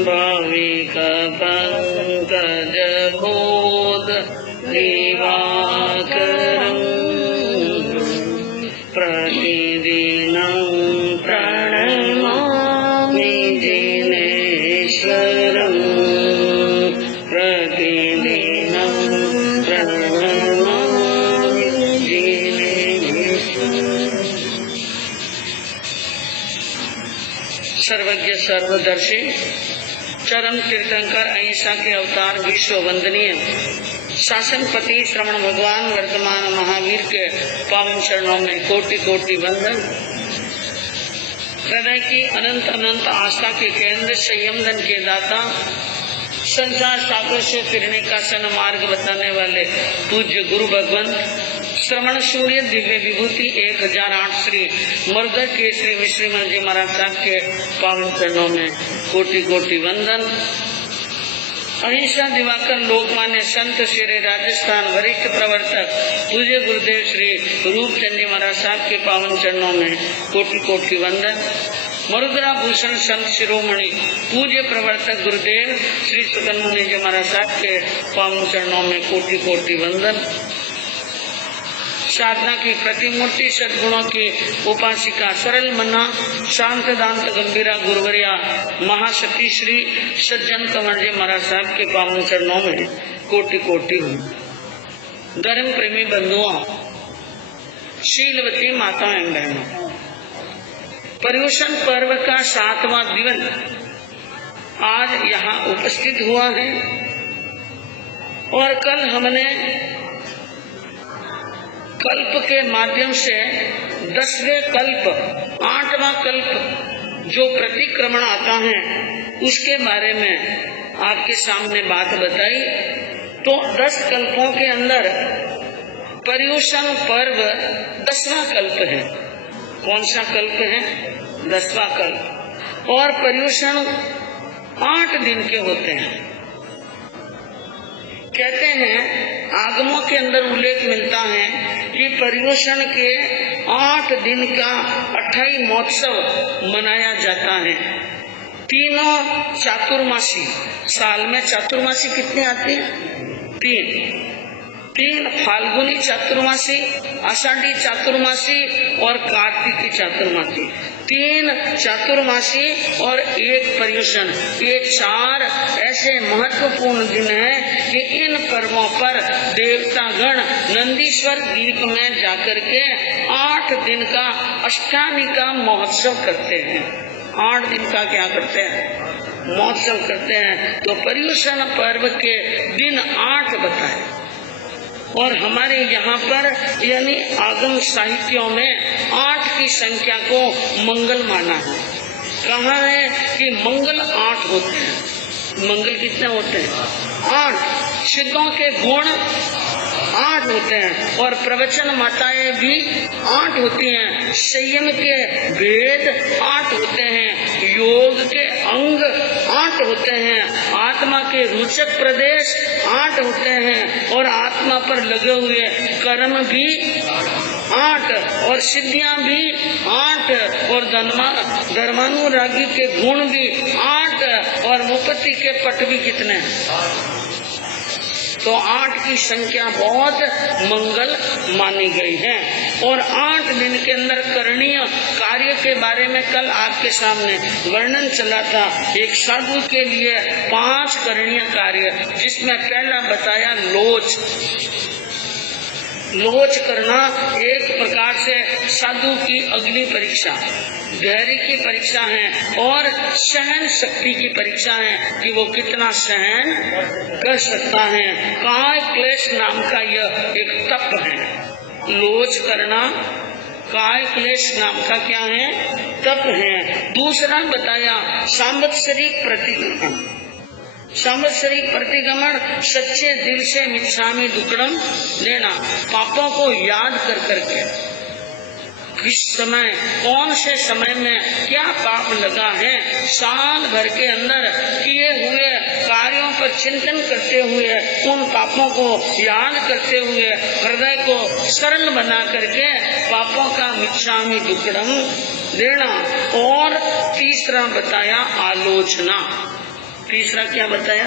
भाविक पंकज बोध दिवाकरम् प्रतिदिनं प्रणमामि जिनेश्वरम् प्रतिदिनं प्रणमामि जिनेश्वरम्। सर्वज्ञ सर्वदर्शी चरम तीर्थंकर अहिंसा के अवतार विश्व वंदनीय शासनपति श्रवण भगवान वर्तमान महावीर के पावन चरणों में कोटि कोटि वंदन। हृदय की अनंत अनंत आस्था के केंद्र, संयम धन के दाता, संसार सागर से फिरने का सन मार्ग बताने वाले पूज्य गुरु भगवंत श्रवण सूर्य दिव्य विभूति 1008 श्री मुरगर केसरी मिश्री जी महाराज साहब के पावन चरणों में कोटि कोटि वंदन। अहिंसा दिवाकर लोकमान्य संत श्री राजस्थान वरिष्ठ प्रवर्तक पूज्य गुरुदेव श्री रूपचंद जी महाराज साहब के पावन चरणों में कोटि कोटि वंदन। मरुद्रा भूषण संत शिरोमणि पूज्य प्रवर्तक गुरुदेव श्री सुकन मुनि जी महाराज साहब के पावन चरणों में कोटि कोटि वंदन। साधना की प्रतिमूर्ति सद्गुणों की उपासिका सरल मन्ना शांत दांत गंभीरा गुरुवरिया महाशक्ति श्री सज्जन कंवर जी महाराज साहब के पावन चरणों में कोटि कोटि धर्म प्रेमी बंधुओं, शीलवती माताएं बहनों, पर्युषण पर्व का 7वां दिन आज यहाँ उपस्थित हुआ है और कल हमने कल्प के माध्यम से 10वें कल्प 8वां कल्प जो प्रतिक्रमण आता है उसके बारे में आपके सामने बात बताई। तो 10 कल्पों के अंदर पर्युषण पर्व 10वां कल्प है। कौन सा कल्प है? 10वां कल्प। और पर्युषण 8 दिन के होते हैं। कहते हैं आगमों के अंदर उल्लेख मिलता है कि पर्युषण के 8 दिन का अठाई महोत्सव मनाया जाता है। तीनों चातुर्मासी, साल में चातुर्मासी कितनी आती है? 3 फाल्गुनी चातुर्मासी, आषाढ़ी चातुर्मासी और कार्तिकी चातुर्मासी। 3 चातुर्मासी और 1 पर्युषण। ये 4 ऐसे महत्वपूर्ण दिन हैं कि इन पर्वों पर देवतागण नंदीश्वर द्वीप में जाकर के 8 दिन का अष्टानी का महोत्सव करते हैं। 8 दिन का क्या करते हैं? महोत्सव करते हैं। तो पर्युषण पर्व के दिन 8 बताए। और हमारे यहाँ पर यानी आगम साहित्यों में 8 की संख्या को मंगल माना है। कहा है कि मंगल 8 होते हैं। मंगल कितने होते हैं? 8। सिद्धों के गुण 8 होते हैं और प्रवचन माताएं भी 8 होती हैं। संयम के भेद 8 होते हैं। योग के अंग 8 होते हैं। आत्मा के रोचक प्रदेश 8 होते हैं और आत्मा पर लगे हुए कर्म भी 8 और सिद्धियां भी 8 और धर्मानुरागी के गुण भी 8 और मुक्ति के पट भी कितने हैं? तो 8 की संख्या बहुत मंगल मानी गई है। और 8 दिन के अंदर करणीय कार्य के बारे में कल आपके सामने वर्णन चला था। एक साधु के लिए 5 करणीय कार्य, जिसमें पहला बताया लोच करना एक प्रकार से साधु की अग्नि परीक्षा, धैर्य की परीक्षा है और सहन शक्ति की परीक्षा है कि वो कितना सहन कर सकता है। काय क्लेश नाम का यह एक तप है। लोच करना काय क्लेश नाम का क्या है? तप है। दूसरा बताया सांवत्सरिक प्रतिक्रमण। सांवत्सरिक प्रतिक्रमण सच्चे दिल से मिच्छामि दुक्कडम लेना, पापों को याद कर करके किस समय कौन से समय में क्या पाप लगा है, साल भर के अंदर किए हुए कार्यों पर चिंतन करते हुए, उन पापों को याद करते हुए हृदय को सरल बना करके पापों का मिच्छामि दुक्कडम देना। और तीसरा बताया आलोचना। तीसरा क्या बताया?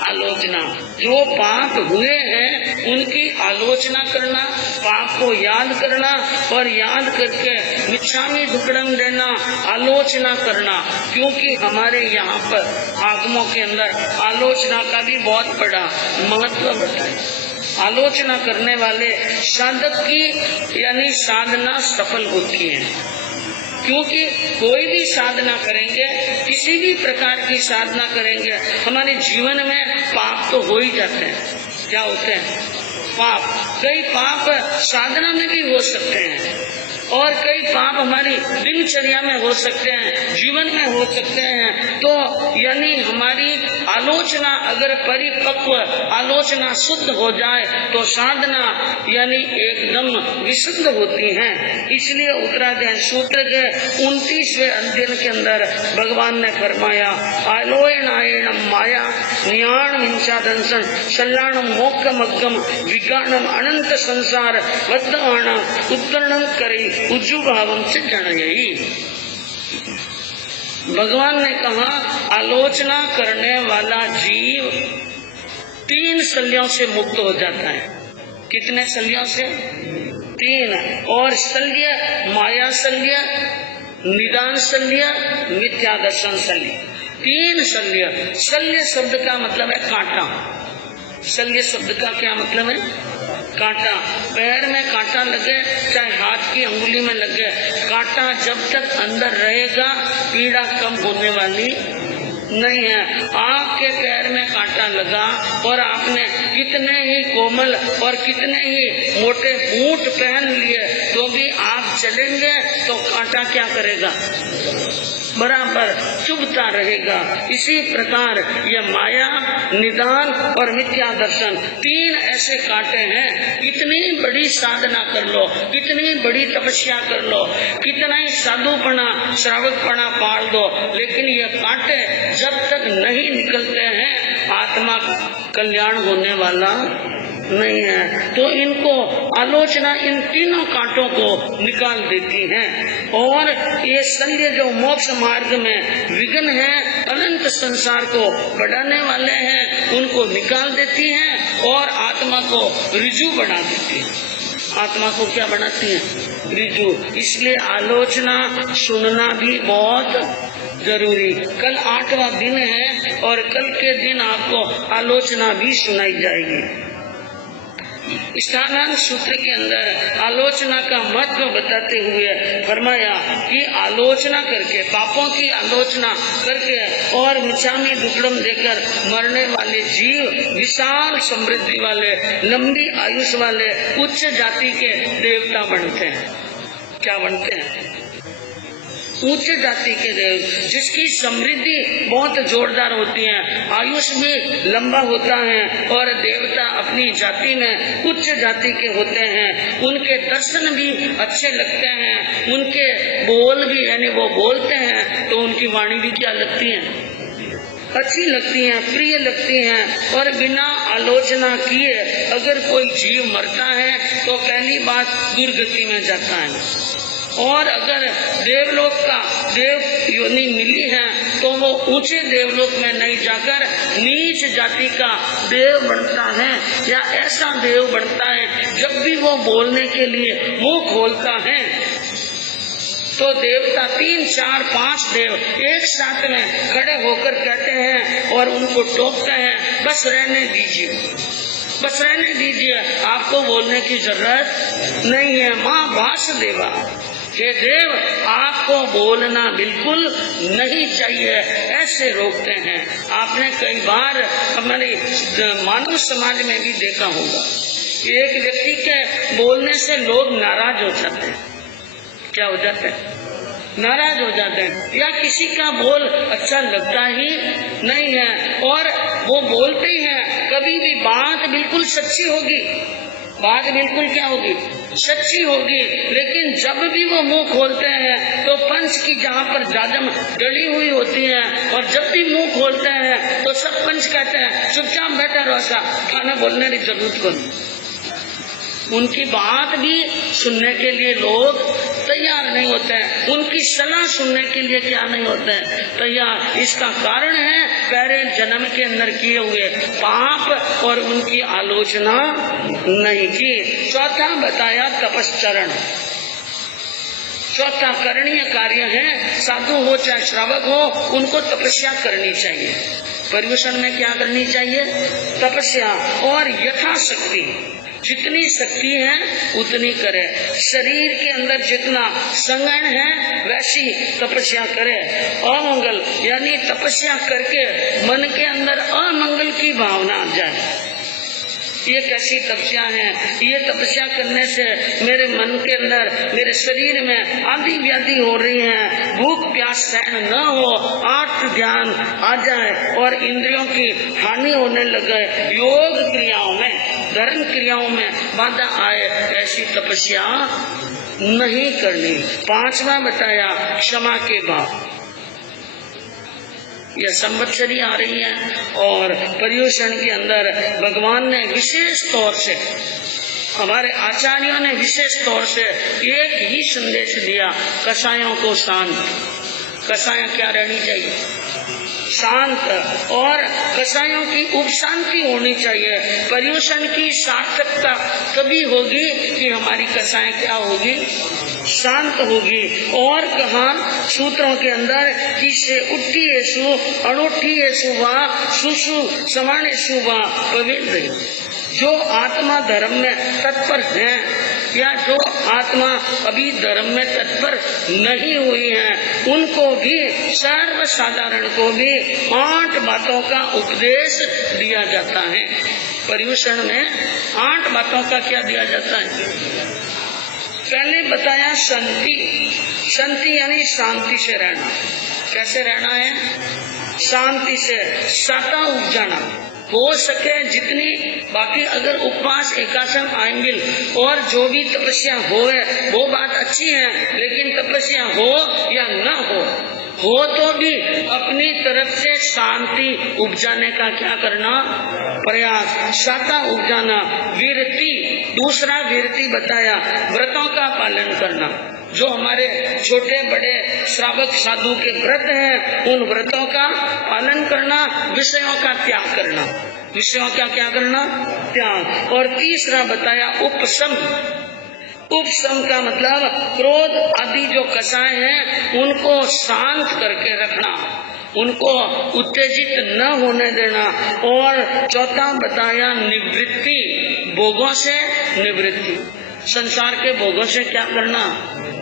आलोचना। जो पाप हुए हैं उनकी आलोचना करना, पाप को याद करना और याद करके मिच्छामि दुक्कडम देना, आलोचना करना। क्योंकि हमारे यहाँ पर आगमों के अंदर आलोचना का भी बहुत बड़ा महत्व बताया। आलोचना करने वाले साधक की यानी साधना सफल होती है। क्योंकि कोई भी साधना करेंगे, किसी भी प्रकार की साधना करेंगे, हमारे जीवन में पाप तो हो ही जाते हैं। क्या होते हैं? पाप। कई पाप साधना में भी हो सकते हैं और कई पाप हमारी दिनचर्या में हो सकते हैं, जीवन में हो सकते हैं। तो यानी हमारी आलोचना अगर परिपक्व आलोचना शुद्ध हो जाए तो साधना यानी एकदम विशुद्ध होती है। इसलिए उत्तराध्याय सूत्र के 29वें अध्ययन के अंदर भगवान ने फरमाया, आलोयनायण माया नियाण विंशादंसन शल्लाणम मोक्षमग्गम विज्ञानम अनंत संसार वद्दवाण उद्धरणम करी उज्जु भावम से जनयी। भगवान ने कहा आलोचना करने वाला जीव 3 शल्यों से मुक्त हो जाता है। कितने शल्यों से? 3। और शल्य माया शल्य, निदान शल्य, मिथ्या दर्शन शल्य। 3 शल्य। शल्य शब्द का मतलब है कांटा। शल्य शब्द का क्या मतलब है? कांटा। पैर में कांटा लगे चाहे हाथ की अंगुली में लगे, कांटा जब तक अंदर रहेगा पीड़ा कम होने वाली नहीं है। आपके पैर में कांटा लगा और आपने कितने ही कोमल और कितने ही मोटे बूट पहन लिए तो भी आप चलेंगे तो कांटा क्या करेगा? बराबर चुभता रहेगा। इसी प्रकार ये माया, निदान और मिथ्या दर्शन 3 ऐसे कांटे हैं। कितनी बड़ी साधना कर लो, कितनी बड़ी तपस्या कर लो, कितना ही साधुपना श्रावकपना पाल दो, लेकिन ये कांटे जब तक नहीं निकलते हैं आत्मा कल्याण होने वाला नहीं है। तो इनको आलोचना इन तीनों कांटों को निकाल देती है। और ये शल्य जो मोक्ष मार्ग में विघ्न है, अनंत संसार को बढ़ाने वाले हैं, उनको निकाल देती हैं और आत्मा को ऋजु बना देती है। आत्मा को क्या बनाती है? ऋजु। इसलिए आलोचना सुनना भी बहुत जरूरी। कल 8वां दिन है और कल के दिन आपको आलोचना भी सुनाई जाएगी। स्थानांत सूत्र के अंदर आलोचना का महत्व बताते हुए फरमाया कि आलोचना करके, पापों की आलोचना करके और मिच्छामि दुक्कडम देकर मरने वाले जीव विशाल समृद्धि वाले, लंबी आयुष वाले, उच्च जाति के देवता बनते हैं। क्या बनते हैं? उच्च जाति के देव, जिसकी समृद्धि बहुत जोरदार होती है, आयुष भी लंबा होता है और देवता अपनी जाति में उच्च जाति के होते हैं। उनके दर्शन भी अच्छे लगते हैं, उनके बोल भी यानी वो बोलते हैं तो उनकी वाणी भी क्या लगती है? अच्छी लगती हैं, प्रिय लगती हैं। और बिना आलोचना किए अगर कोई जीव मरता है तो पहली बात दुर्गति में जाता है। और अगर देवलोक का देव योनि मिली है तो वो ऊंचे देवलोक में नहीं जाकर नीच जाति का देव बनता है, या ऐसा देव बनता है जब भी वो बोलने के लिए मुंह खोलता है तो देवता 3, 4, 5 देव एक साथ में खड़े होकर कहते हैं और उनको टोकते हैं, बस रहने दीजिए, बस रहने दीजिए, आपको बोलने की जरूरत नहीं है। माँ वासुदेवा, हे देव आपको बोलना बिल्कुल नहीं चाहिए, ऐसे रोकते हैं। आपने कई बार हमारे मानव समाज में भी देखा होगा, एक व्यक्ति के बोलने से लोग नाराज हो जाते हैं। क्या हो जाते हैं? नाराज हो जाते हैं, या किसी का बोल अच्छा लगता ही नहीं है और वो बोलते हैं कभी भी बात बिल्कुल सच्ची होगी, बात बिल्कुल क्या होगी, सच्ची होगी। लेकिन जब भी वो मुंह खोलते हैं तो पंच की जहाँ पर जाजम डली हुई होती है, और जब भी मुंह खोलते हैं तो सब पंच कहते हैं चुपचाप बैठा रहो, सा खाना बोलने की जरूरत को नहीं। उनकी बात भी सुनने के लिए लोग तैयार नहीं होते हैं, उनकी सलाह सुनने के लिए क्या नहीं होते हैं तैयार। इसका कारण है पहले जन्म के अंदर किए हुए पाप और उनकी आलोचना नहीं की। चौथा बताया तपश्चरण। चौथा करणीय कार्य है, साधु हो चाहे श्रावक हो, उनको तपस्या करनी चाहिए। पर्युषण में क्या करनी चाहिए, तपस्या। और यथाशक्ति जितनी शक्ति है उतनी करे। शरीर के अंदर जितना संगन है वैसी तपस्या करे। अमंगल यानी तपस्या करके मन के अंदर अमंगल की भावना आ जाए। ये कैसी तपस्या है, ये तपस्या करने से मेरे मन के अंदर, मेरे शरीर में आदि व्याधि हो रही है, भूख प्यास सहन न हो, आत्म ध्यान आ जाए और इंद्रियों की हानि होने लगे, योग क्रियाओं में, धर्म क्रियाओं में बाधा आए, ऐसी तपस्या नहीं करनी। पांचवा बताया क्षमा के भाव। यह संवत्सरी आ रही है और पर्युषण के अंदर भगवान ने विशेष तौर से, हमारे आचार्यों ने विशेष तौर से एक ही संदेश दिया, कसायों को शांत। कसाय क्या रहनी चाहिए, शांत। और कसायों की उपशांति होनी चाहिए। पर्युषण की सार्थकता तभी होगी कि हमारी कसाएं क्या होगी, शांत होगी। और कहा सूत्रों के अंदर कि से उठी येसु अनूठी येसु वा सुसु समानेसु वा पवित्र। जो आत्मा धर्म में तत्पर है या जो आत्मा अभी धर्म में तत्पर नहीं हुई है, उनको भी, सर्वसाधारण को भी 8 बातों का उपदेश दिया जाता है। पर्युषण में 8 बातों का क्या दिया जाता है। पहले बताया शांति। शांति यानी शांति से रहना। कैसे रहना है, शांति से, सता उपजाना हो सके जितनी। बाकी अगर उपवास एकासन आएंगे और जो भी तपस्या होए वो बात अच्छी है, लेकिन तपस्या हो या न हो तो भी अपनी तरफ से शांति उपजाने का क्या करना, प्रयास, सता उपजाना। वीरति, दूसरा वीरति बताया व्रतों का पालन करना। जो हमारे छोटे बड़े श्रावक साधु के व्रत हैं, उन व्रतों का पालन करना, विषयों का त्याग करना। विषयों का क्या करना, त्याग। और तीसरा बताया उपशम। उपशम का मतलब क्रोध आदि जो कसाय हैं उनको शांत करके रखना, उनको उत्तेजित न होने देना। और चौथा बताया निवृत्ति, भोगों से निवृत्ति। संसार के भोगों से क्या करना,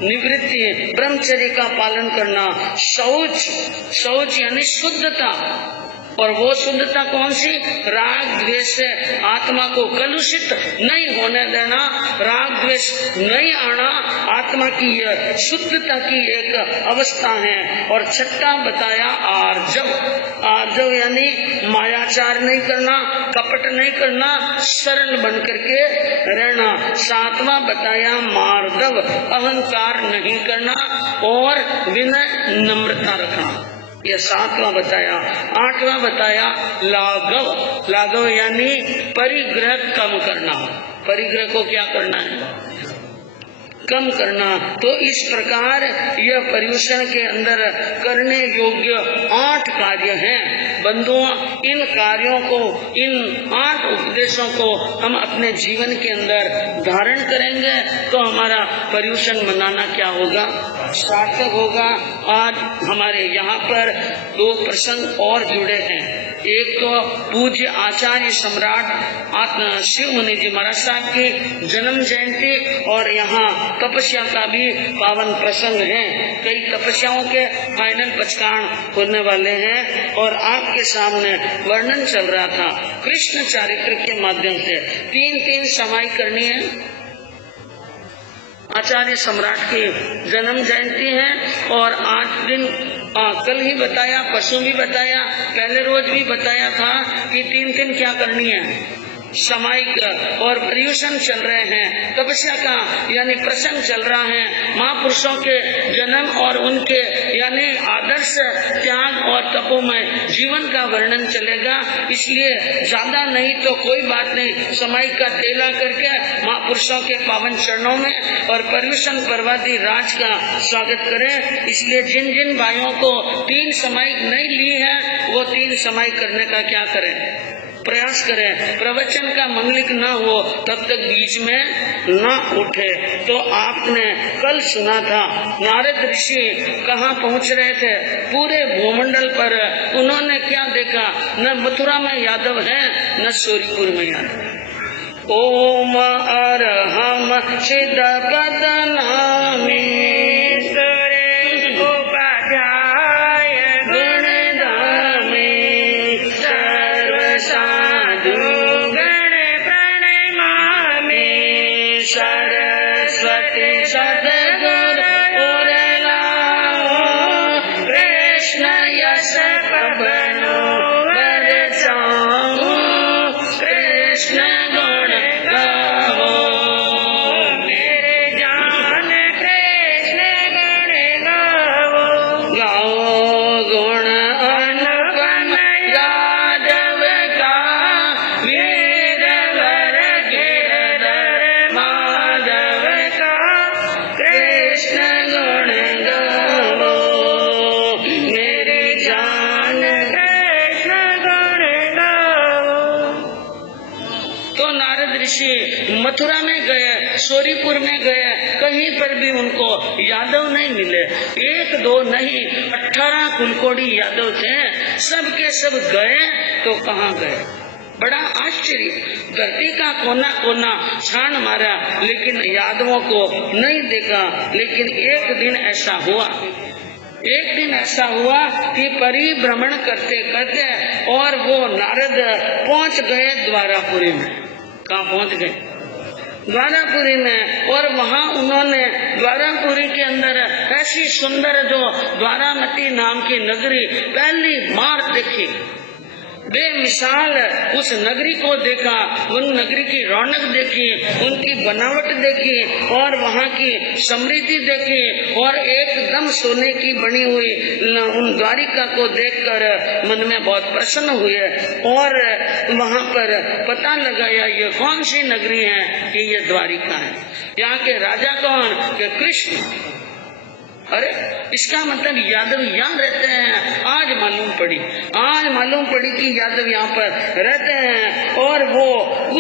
निवृत्ति। ब्रह्मचर्य का पालन करना। शौच, शौच यानी शुद्धता। और वो शुद्धता कौन सी, राग द्वेष से आत्मा को कलुषित नहीं होने देना, राग द्वेष नहीं आना, आत्मा की यह शुद्धता की एक अवस्था है। और छठा बताया आर्जव। आर्जव यानी मायाचार नहीं करना, कपट नहीं करना, सरल बन करके रहना। सातवां बताया मार्दव, अहंकार नहीं करना और विनय नम्रता रखना। यह सातवां बताया। आठवां बताया लाघव। लाघव यानी परिग्रह कम करना। परिग्रह को क्या करना है, कम करना। तो इस प्रकार यह पर्युषण के अंदर करने योग्य 8 कार्य हैं। बंधुओं, इन कार्यों को, इन 8 उपदेशों को हम अपने जीवन के अंदर धारण करेंगे तो हमारा पर्युषण मनाना क्या होगा, सार्थक होगा। आज हमारे यहाँ पर 2 प्रसंग और जुड़े हैं। एक तो पूज्य आचार्य सम्राट शिव मुनि जी महाराज साहब की जन्म जयंती, और यहाँ तपस्या का भी पावन प्रसंग है। कई तपस्याओं के फाइनल पचकान होने वाले हैं और आपके सामने वर्णन चल रहा था कृष्ण चारित्र के माध्यम से। 3 समाई करनी है। आचार्य सम्राट की जन्म जयंती है और आज दिन कल ही बताया, परसों भी बताया, पहले रोज भी बताया था कि 3 क्या करनी है, सामायिक और पर्यूषण चल रहे हैं, तपस्या का यानी प्रसंग चल रहा है, महापुरुषों के जन्म और उनके यानी आदर्श त्याग और तपोमय जीवन का वर्णन चलेगा। इसलिए ज्यादा नहीं तो कोई बात नहीं, सामायिक का तेला करके महापुरुषों के पावन चरणों में और पर्यूषण पर्वादी राज का स्वागत करें। इसलिए जिन जिन भाइयों को 3 सामायिक नहीं ली है वो 3 सामायिक करने का क्या करें, प्रयास करें। प्रवचन का मंगलिक न हो तब तक बीच में न उठे। तो आपने कल सुना था नारद ऋषि कहाँ पहुँच रहे थे, पूरे भूमंडल पर उन्होंने क्या देखा, न मथुरा में यादव है न सोरीपुर में यादव। ओम अरहम सिद्ध पद नामी मथुरा में गए, सोरीपुर में गए, कहीं पर भी उनको यादव नहीं मिले। 1 2 नहीं 18 कुलकोड़ी यादव थे, सब के सब गए तो कहाँ गए। बड़ा आश्चर्य, धरती का कोना कोना छान मारा लेकिन यादवों को नहीं देखा। लेकिन एक दिन ऐसा हुआ कि परिभ्रमण करते करते और वो नारद पहुंच गए द्वारापुरी में। कहाँ पहुंच गए? द्वारापुरी में। और वहाँ उन्होंने द्वारापुरी के अंदर ऐसी सुंदर जो द्वारामती नाम की नगरी पहली बार देखी, बेमिसाल उस नगरी को देखा, उन नगरी की रौनक देखी, उनकी बनावट देखी और वहाँ की समृद्धि देखी और एकदम सोने की बनी हुई उन द्वारिका को देखकर मन में बहुत प्रसन्न हुए और वहाँ पर पता लगाया ये कौन सी नगरी है कि ये द्वारिका है। यहाँ के राजा कौन? के कृष्ण। अरे इसका मतलब यादव यहाँ रहते हैं। आज मालूम पड़ी कि यादव यहाँ पर रहते हैं। और वो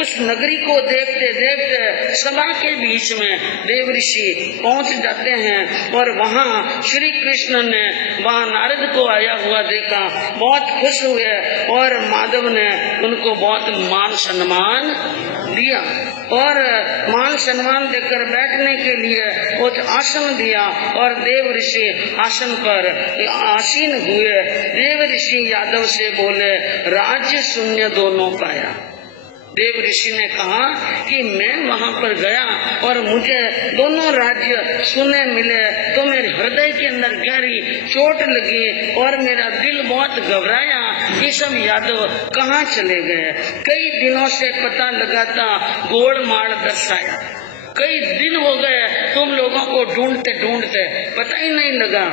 उस नगरी को देखते देखते सभा के बीच में देव ऋषि पहुँच जाते हैं और वहाँ श्री कृष्ण ने वहाँ नारद को आया हुआ देखा, बहुत खुश हुए और माधव ने उनको बहुत मान सम्मान दिया और मान सम्मान देकर बैठने के लिए कुछ आसन दिया और देव ऋषि आसन पर आसीन हुए। देव ऋषि यादव से बोले, राज्य शून्य दोनों पाया। देव ऋषि ने कहा कि मैं वहाँ पर गया और मुझे दोनों राज्य सुने मिले तो मेरे हृदय के अंदर गहरी चोट लगी और मेरा दिल बहुत घबराया कि सब यादव कहाँ चले गए। कई दिनों से पता लगाता गोड़ माड़ दर्शाया, कई दिन हो गए तुम लोगों को ढूंढते ढूंढते पता ही नहीं लगा।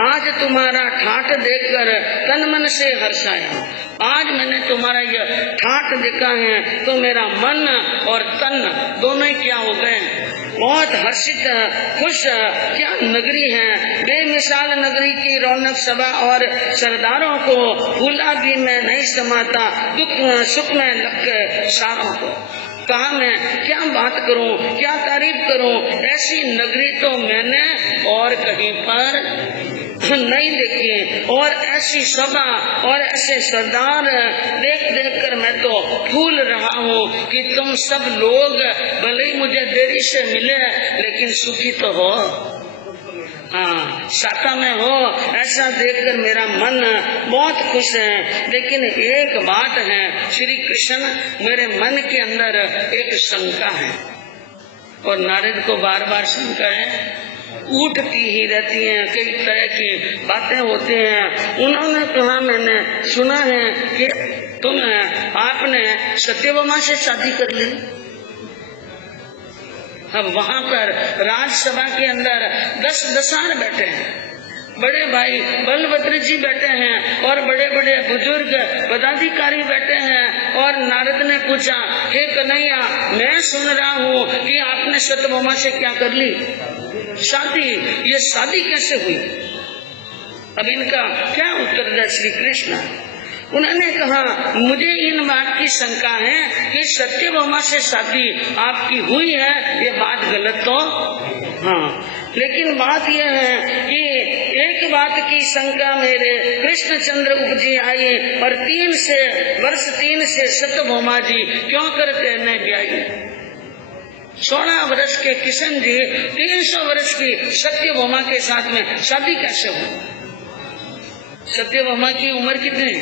आज तुम्हारा ठाठ देखकर तन मन से हर्षाया। आज मैंने तुम्हारा यह ठाठ देखा है तो मेरा मन और तन दोनों ही क्या हो गए, बहुत हर्षित खुश। क्या नगरी है, बेमिसाल नगरी की रौनक सभा और सरदारों को भूला भी मैं नहीं समाता, दुख सुख में लग के सारों को। कहा मैं क्या बात करूं, क्या तारीफ करूं, ऐसी नगरी तो मैंने और कहीं पर नहीं देखी और ऐसी सभा और ऐसे सरदार देख देख कर मैं तो फूल रहा हूँ कि तुम सब लोग भले ही मुझे देरी से मिले लेकिन सुखी तो हो, हाँ साथा में हो, ऐसा देखकर मेरा मन बहुत खुश है। लेकिन एक बात है श्री कृष्ण, मेरे मन के अंदर एक शंका है। और नारद को बार बार शंका है, उठती ही रहती हैं, कई तरह की बातें होती हैं। उन्होंने कहा मैंने सुना है कि आपने सत्यभामा से शादी कर ली। अब वहां पर राजसभा के अंदर 10 दसार बैठे हैं, बड़े भाई बलभद्र जी बैठे हैं और बड़े बड़े बुजुर्ग पदाधिकारी बैठे हैं। और नारद ने पूछा, हे कन्हैया, मैं सुन रहा हूँ कि आपने सत्यभामा से क्या कर ली? शादी। ये शादी कैसे हुई? अब इनका क्या उत्तर है श्री कृष्ण? उन्होंने कहा, मुझे इन बात की शंका है कि सत्यभामा से शादी आपकी हुई है, ये बात गलत तो हाँ, लेकिन बात यह है कि एक बात की शंका मेरे कृष्णचंद्र उपजी आई और 3 से सत्यभामा जी क्यों करते न ब्याई। 16 वर्ष के किशन जी 300 वर्ष की सत्यभामा के साथ में शादी कैसे हो? सत्यभामा की उम्र कितनी?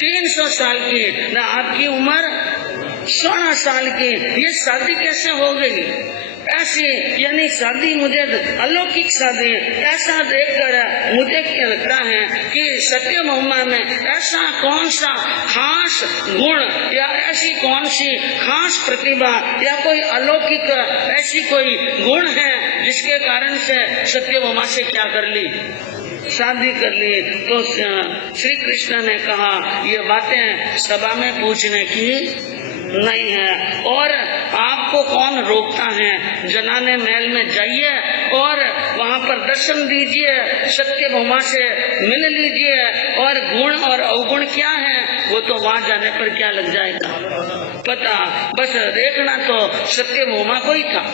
300 साल की, ना आपकी उम्र 16 साल की, ये शादी कैसे हो गई? ऐसी यानी शादी मुझे अलौकिक शादी ऐसा देखकर मुझे क्या लगता है कि सत्यभामा में ऐसा कौन सा खास गुण या ऐसी कौन सी खास प्रतिभा या कोई अलौकिक ऐसी कोई गुण है जिसके कारण से सत्यभामा से क्या कर ली? शादी कर ली। तो श्री कृष्ण ने कहा, ये बातें सभा में पूछने की नहीं है और आपको कौन रोकता है? जनाने महल में जाइए और वहाँ पर दर्शन दीजिए, सत्यभामा से मिल लीजिए और गुण और अवगुण क्या है वो तो वहाँ जाने पर क्या लग जाएगा पता। बस देखना तो सत्यभामा को ही था।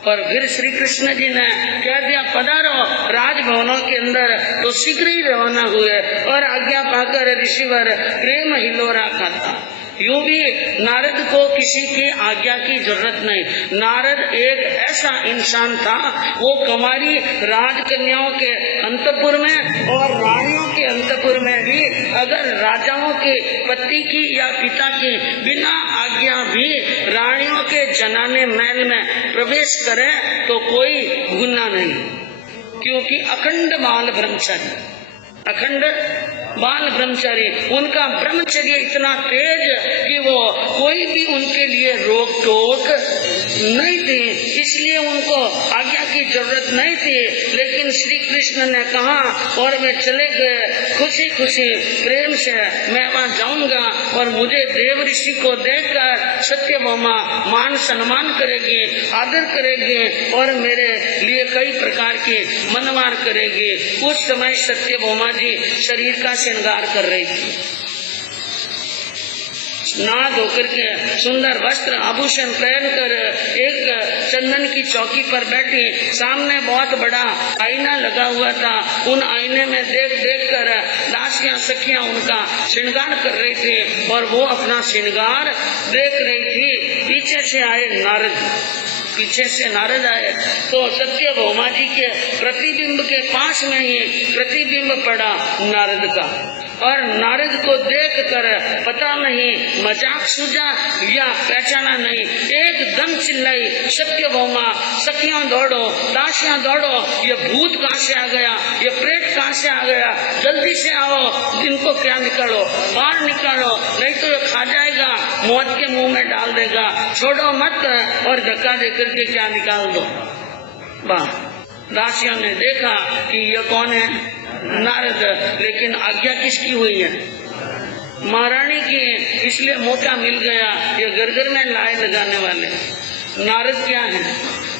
और फिर श्री कृष्ण जी ने कह दिया, पधारो राजभवनों के अंदर। तो शीघ्र ही रवाना हुए और आज्ञा पाकर ऋषिवर प्रेम हिलोरा खाता। यूं भी नारद को किसी की आज्ञा की जरूरत नहीं। नारद एक ऐसा इंसान था, वो कुमारी राजकन्याओं के अंतपुर में और रानियों के अंतपुर में भी अगर राजाओं के पति की या पिता की बिना आज्ञा भी रानियों के जनाने महल में प्रवेश करे तो कोई गुनाह नहीं, क्योंकि अखंड बाल ब्रह्मचारी, अखंड बाल ब्रह्मचारी, उनका ब्रह्मचर्य इतना तेज कि वो कोई भी उनके लिए रोक टोक नहीं थी, इसलिए उनको आज्ञा की जरूरत नहीं थी। लेकिन श्री कृष्ण ने कहा और वे चले गए खुशी खुशी प्रेम से, मैं वहाँ जाऊंगा और मुझे देव ऋषि को देखकर सत्यभामा मान सम्मान करेगी, आदर करेगी और मेरे लिए कई प्रकार की मनमार करेगी। उस समय सत्यभामा जी शरीर का श्रृंगार कर रही थी, नहा धोकर के सुंदर वस्त्र आभूषण पहनकर एक चंदन की चौकी पर बैठी। सामने बहुत बड़ा आईना लगा हुआ था, उन आईने में देख देख कर दासियां सखियां उनका श्रृंगार कर रही थी और वो अपना श्रृंगार देख रही थी। पीछे से आए नारद, पीछे से नारद आए तो सत्यभामा जी के प्रतिबिंब के पास में ही प्रतिबिंब पड़ा नारद का, और नारद को देखकर पता नहीं मजाक सूझा या पहचाना नहीं, एकदम चिल्लाई, सत्यभामा सखियां दौड़ो, दासियां दौड़ो, ये भूत कहाँ से आ गया, ये प्रेत कहाँ से आ गया, जल्दी से आओ, इनको क्या निकालो, बाहर निकालो, नहीं तो ये खा जाएगा, मौत के मुंह में डाल देगा, छोड़ो मत और धक्का देकर के क्या निकाल दो। वाह, दासियों ने देखा कि ये कौन है, नारद, लेकिन आज्ञा किसकी हुई है, महारानी की, इसलिए मौका मिल गया। ये गरगर में लाए लगाने वाले नारद क्या है,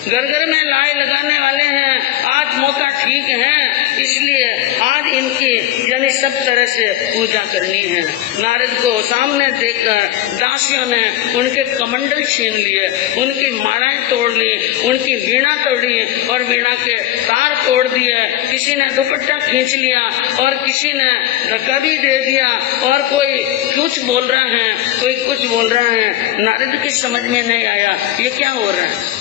गरगर में लाए लगाने वाले हैं। आज मौका ठीक है, इसलिए आज इनकी यानी सब तरह से पूजा करनी है। नारद को सामने देखकर दासियों ने उनके कमंडल छीन लिए, उनकी मालाएं तोड़ ली, उनकी वीणा तोड़ी और वीणा के तार तोड़ दिए, किसी ने दुपट्टा खींच लिया और किसी ने धक्का भी दे दिया, और कोई कुछ बोल रहा है, कोई कुछ बोल रहा है। नारद की समझ में नहीं आया ये क्या हो रहा है।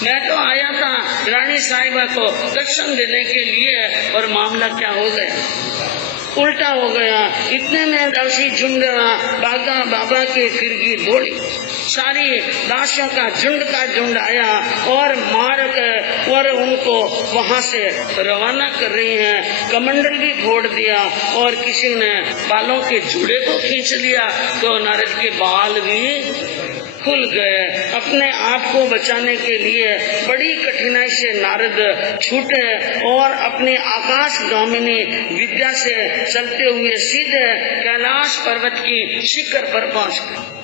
मैं तो आया था रानी साहिबा को दर्शन देने के लिए और मामला क्या हो गया। उल्टा हो गया। इतने में दासी झुंड बागा बाबा के फिरगी दौड़ी, सारी दासियों का झुंड आया और मार कर और उनको वहां से रवाना कर रही हैं। कमंडल भी फोड़ दिया और किसी ने बालों के जुड़े को खींच लिया तो नारद के बाल भी खुल गए। अपने आप को बचाने के लिए बड़ी कठिनाई से नारद छूटे और अपनी आकाशगामिनी विद्या से चलते हुए सीधे कैलाश पर्वत की शिखर पर पहुंच गए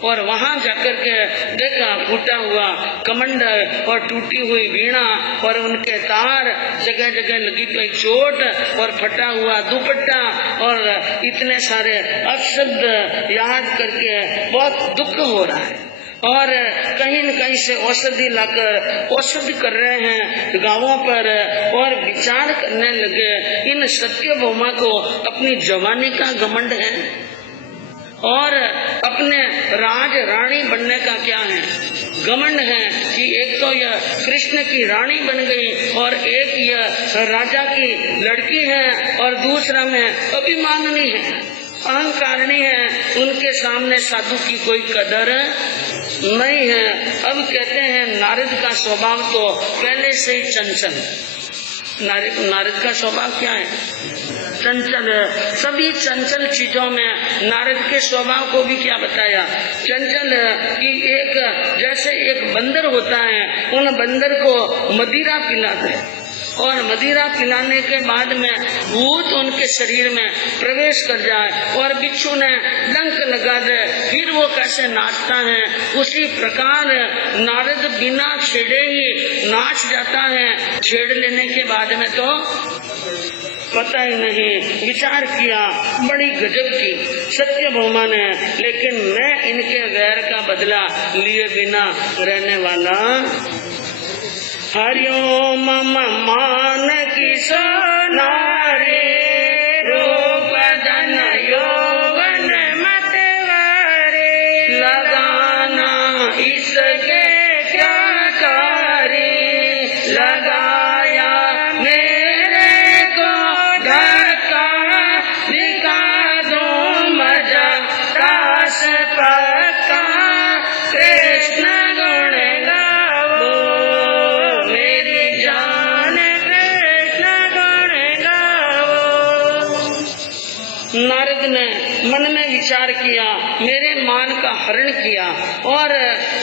और वहां जाकर के देखा फूटा हुआ कमंडल और टूटी हुई वीणा और उनके तार, जगह जगह लगी कोई चोट और फटा हुआ दुपट्टा और इतने सारे अपशब्द याद करके बहुत दुख हो रहा है। और कहीं न कहीं से औषधि लाकर औषधि कर रहे हैं गांवों पर और विचार करने लगे, इन सत्यभामा को अपनी जवानी का घमंड है और अपने राज रानी बनने का क्या है घमंड है कि एक तो यह कृष्ण की रानी बन गई और एक यह राजा की लड़की है और दूसरा में अभिमाननी है, अहंकारणी है, उनके सामने साधु की कोई कदर नहीं है। अब कहते हैं नारद का स्वभाव तो पहले से ही चंचल। नारद का स्वभाव क्या है? चंचल है। सभी चंचल चीजों में नारद के स्वभाव को भी क्या बताया? चंचल कि एक जैसे एक बंदर होता है, उन बंदर को मदिरा पिलाते और मदिरा पिलाने के बाद में भूत उनके शरीर में प्रवेश कर जाए और बिच्छू ने डंक लगा दे, फिर वो कैसे नाचता है, उसी प्रकार नारद बिना छेड़े ही नाच जाता है। छेड़ लेने के बाद में तो पता ही नहीं। विचार किया बड़ी गजब की सत्यभामा ने, लेकिन मैं इनके गैर का बदला लिए बिना रहने वाला। हरिओम मान की सोनारे रूप धन यौवन मत वारे, लगाना इसके क्या करे, लगाया मेरे को धक्का, दिखा दो मजा काश पक्का, कृष्ण गुण गावो मेरी जान, कृष्ण गुण गावो। नारद ने मन में विचार किया, मेरे मान का हरण किया और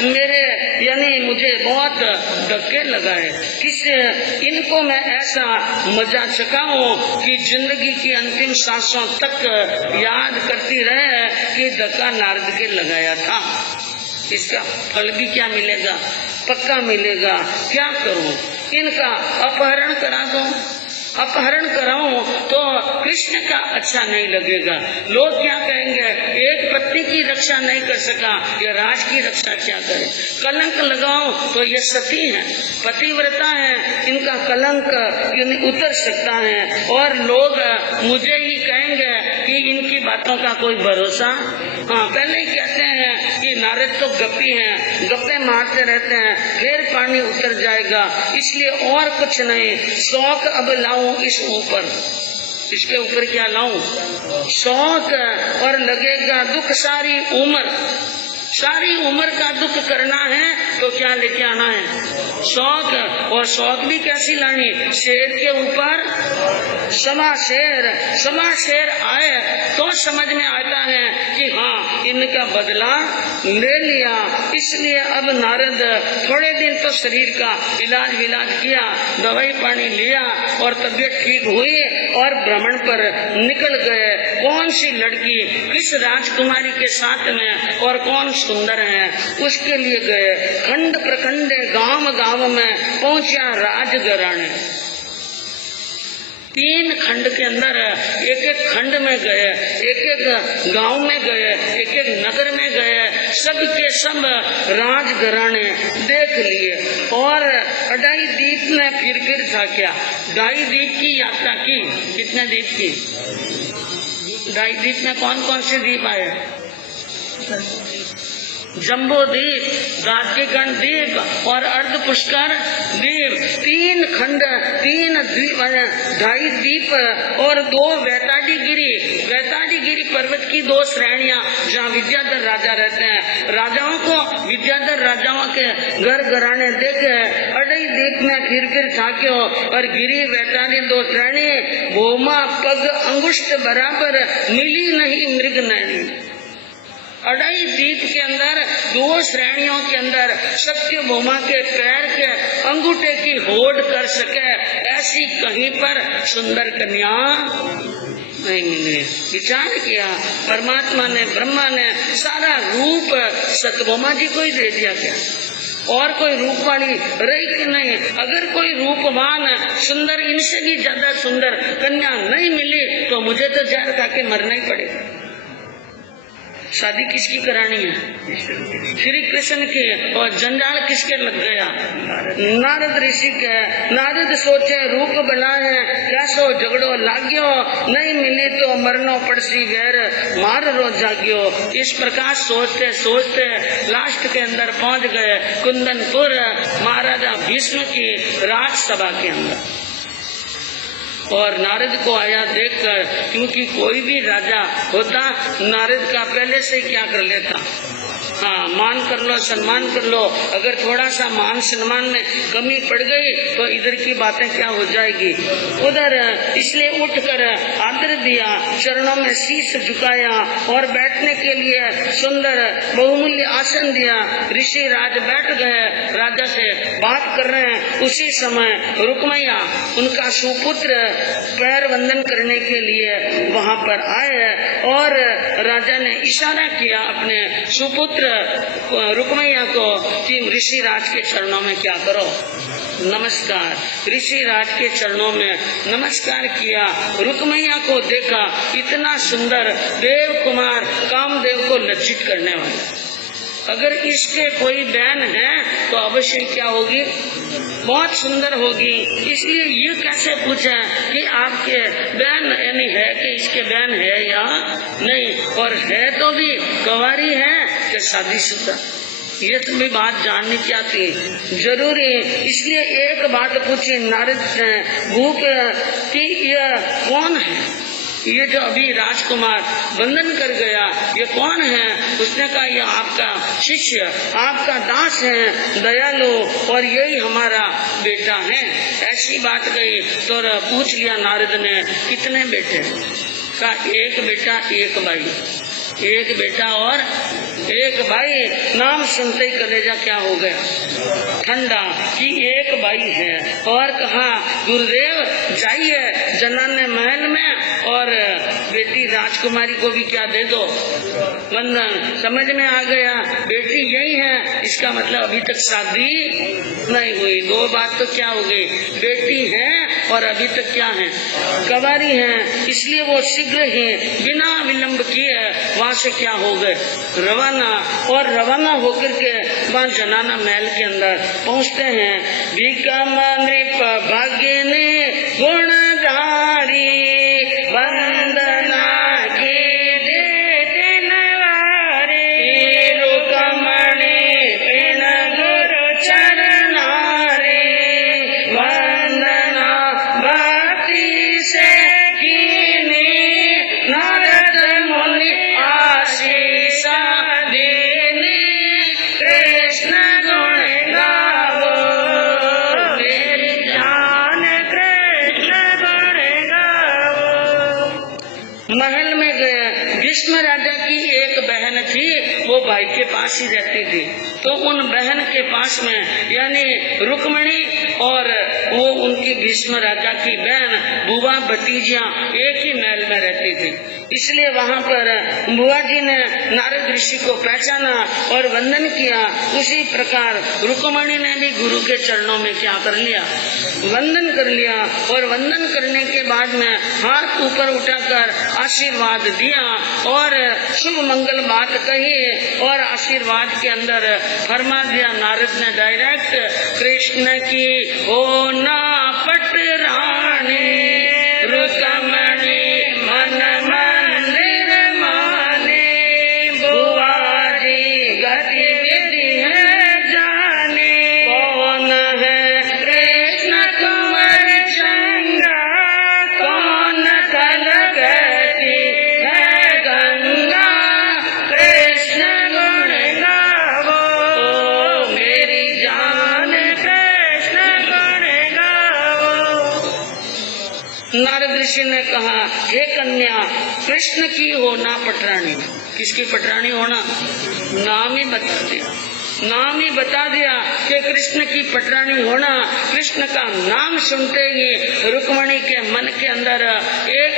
मेरे यानी मुझे बहुत धक्के लगाए, किस इनको मैं ऐसा मजा चखाऊं कि जिंदगी की अंतिम सांसों तक याद करती रहे कि धक्का नारद के लगाया था। इसका फल भी क्या मिलेगा? पक्का मिलेगा। क्या करूं? इनका अपहरण करा दूं। अपहरण कराऊं तो कृष्ण का अच्छा नहीं लगेगा, लोग क्या कहेंगे, एक पत्नी की रक्षा नहीं कर सका, ये राज की रक्षा क्या करे। कलंक लगाऊं तो ये सती है, पतिव्रता है, इनका कलंक उतर सकता है और लोग मुझे ही कहेंगे कि इनकी बातों का कोई भरोसा। हाँ, पहले ही कहते हैं कि नारद तो गप्पी हैं, गप्पे मारते रहते हैं, फिर पानी उतर जाएगा, इसलिए और कुछ नहीं, शौक अब लाऊं इस ऊपर। इसके ऊपर क्या लाऊं? शौक। और लगेगा दुख सारी उम्र का दुख करना है तो क्या लेके आना है? शौक। और शौक भी कैसी लानी? शेर के ऊपर सवा शेर आए तो समझ में आता है कि हाँ, इनका बदला ले लिया। इसलिए अब नारद थोड़े दिन तो शरीर का इलाज किया, दवाई पानी लिया और तबीयत ठीक हुई और भ्रमण पर निकल गए। कौन सी लड़की किस राजकुमारी के साथ में और कौन सुंदर है, उसके लिए गए। खंड प्रखंड गांव में पहुंचा राजघराने। 3 खंड के अंदर एक खंड में गए, एक गांव में गए, एक नगर में गए, सब के सब राजघराने देख लिए और अढ़ाई द्वीप में फिर था क्या, ढाई द्वीप की यात्रा की। कितने द्वीप की? ढाई द्वीप में कौन कौन से द्वीप आए? जम्बो दीप, दात्यगण दीप और अर्ध पुष्कर दीप, 3 खंड, 3 ढाई दीप और 2 वैताडीगिरी। वैताडीगिरी पर्वत की 2 श्रेणियां जहाँ विद्याधर राजा रहते हैं। राजाओं को विद्याधर राजाओं के घर घराने देखे, अड़ई दीप में फिर थाक्यो और गिरी वैताडी 2 श्रेणी, भूमा पग अंगुष्ठ बराबर मिली नहीं मृग नैनी। अड़ई द्वीप के अंदर 2 श्रेणियों के अंदर सत्य भूमा के पैर के अंगूठे की होड़ कर सके ऐसी कहीं पर सुंदर कन्या नहीं मिले। विचार किया परमात्मा ने, ब्रह्मा ने सारा रूप सत्यभूमा जी को ही दे दिया क्या? और कोई रूप वाली रही कि नहीं? अगर कोई रूपवान सुंदर, इनसे भी ज्यादा सुंदर कन्या नहीं मिली तो मुझे तो जहर खा के मरना ही पड़ेगा। शादी किसकी करानी है? श्री कृष्ण की। और जंजाल किसके लग गया? नारद ऋषि के। नारद सोचे रूप बना है, क्या सो झगड़ो लाग्यो, नहीं मिली तो मरनो पड़सी वेर मार रो जाग्यो। इस प्रकार सोचते सोचते लास्ट के अंदर पहुंच गए कुंदनपुर, महाराजा भीष्म की राजसभा के अंदर। और नारद को आया देखकर, क्योंकि कोई भी राजा होता नारद का पहले से ही क्या कर लेता, हाँ मान कर लो, सम्मान कर लो। अगर थोड़ा सा मान सम्मान में कमी पड़ गई तो इधर की बातें क्या हो जाएगी उधर। इसलिए उठकर आदर दिया, चरणों में शीश झुकाया और बैठने के लिए सुंदर बहुमूल्य आसन दिया। ऋषि राज बैठ गए, राजा से बात कर रहे हैं। उसी समय रुक्मैया उनका सुपुत्र पैर वंदन करने के लिए वहाँ पर आए और राजा ने इशारा किया अपने सुपुत्र रुक्मैया को कि ऋषि राज के चरणों में क्या करो, नमस्कार। ऋषि राज के चरणों में नमस्कार किया। रुक्मैया को देखा, इतना सुंदर देव कुमार, कामदेव को लज्जित करने वाला। अगर इसके कोई बहन है तो अवश्य क्या होगी, बहुत सुंदर होगी। इसलिए ये कैसे पूछा कि आपके बहन यानी है कि इसके बहन है या नहीं, और है तो भी कुंवारी है कि शादीशुदा, ये तो भी बात जाननी चाहती जरूरी। इसलिए एक बात पूछी नारद ने भूप कि यह कौन है, ये जो अभी राजकुमार वंदन कर गया ये कौन है? उसने कहा ये आपका शिष्य, आपका दास है, दयालु, और यही हमारा बेटा है। ऐसी बात कही तो पूछ लिया नारद ने कितने बेटे? का एक बेटा एक भाई, एक बेटा और एक भाई। नाम सुनते ही कलेजा क्या हो गया ठंडा कि एक भाई है। और कहा गुरुदेव जाइए जनाने महल में और बेटी राजकुमारी को भी क्या दे दो वंदन। समझ में आ गया बेटी यही है, इसका मतलब अभी तक शादी नहीं हुई। 2 बात तो क्या हो गई, बेटी है और अभी तक क्या है, कुंवारी है। इसलिए वो शीघ्र ही बिना विलंब किए वहाँ से क्या हो गए रवाना। और रवाना होकर के वहाँ जनाना महल के अंदर पहुँचते हैं। विक्रम नृप भाग्यने गुणधारी वंदना की देते नवारे, रुकमणि पिन गुरु चरनारे, वंदना भक्ति से कीनी, नारद मुनि आशीष देने, कृष्ण गुण गावो मेरी जान, कृष्ण गुण गावो। महल में गए। भीष्म राजा की एक बहन थी, वो भाई के पास ही रहती थी। तो उन बहन के पास में यानी रुक्मणी और वो उनकी भीष्म राजा की बहन बुआ भतीजियां एक ही महल में रहती थी। इसलिए वहाँ पर बुआ जी ने नारद ऋषि को पहचाना और वंदन किया। उसी प्रकार रुक्मणी ने भी गुरु के चरणों में क्या कर लिया, वंदन कर लिया। और वंदन करने के बाद में हाथ ऊपर उठाकर आशीर्वाद दिया और शुभ मंगल बात कही और आशीर्वाद के अंदर फरमा दिया नारद ने डायरेक्ट, कृष्ण की हो ना पट रानी, रुक्मणी मन मंदिर माने, बुआ जी गति ऋषि ने कहा, हे कन्या, कृष्ण की हो ना पटरानी। किसकी पटरानी होना? नाम ही बता दिया, नाम ही बता दिया कि कृष्ण की पटरानी होना। कृष्ण का नाम सुनते ही रुक्मणी के मन के अंदर एक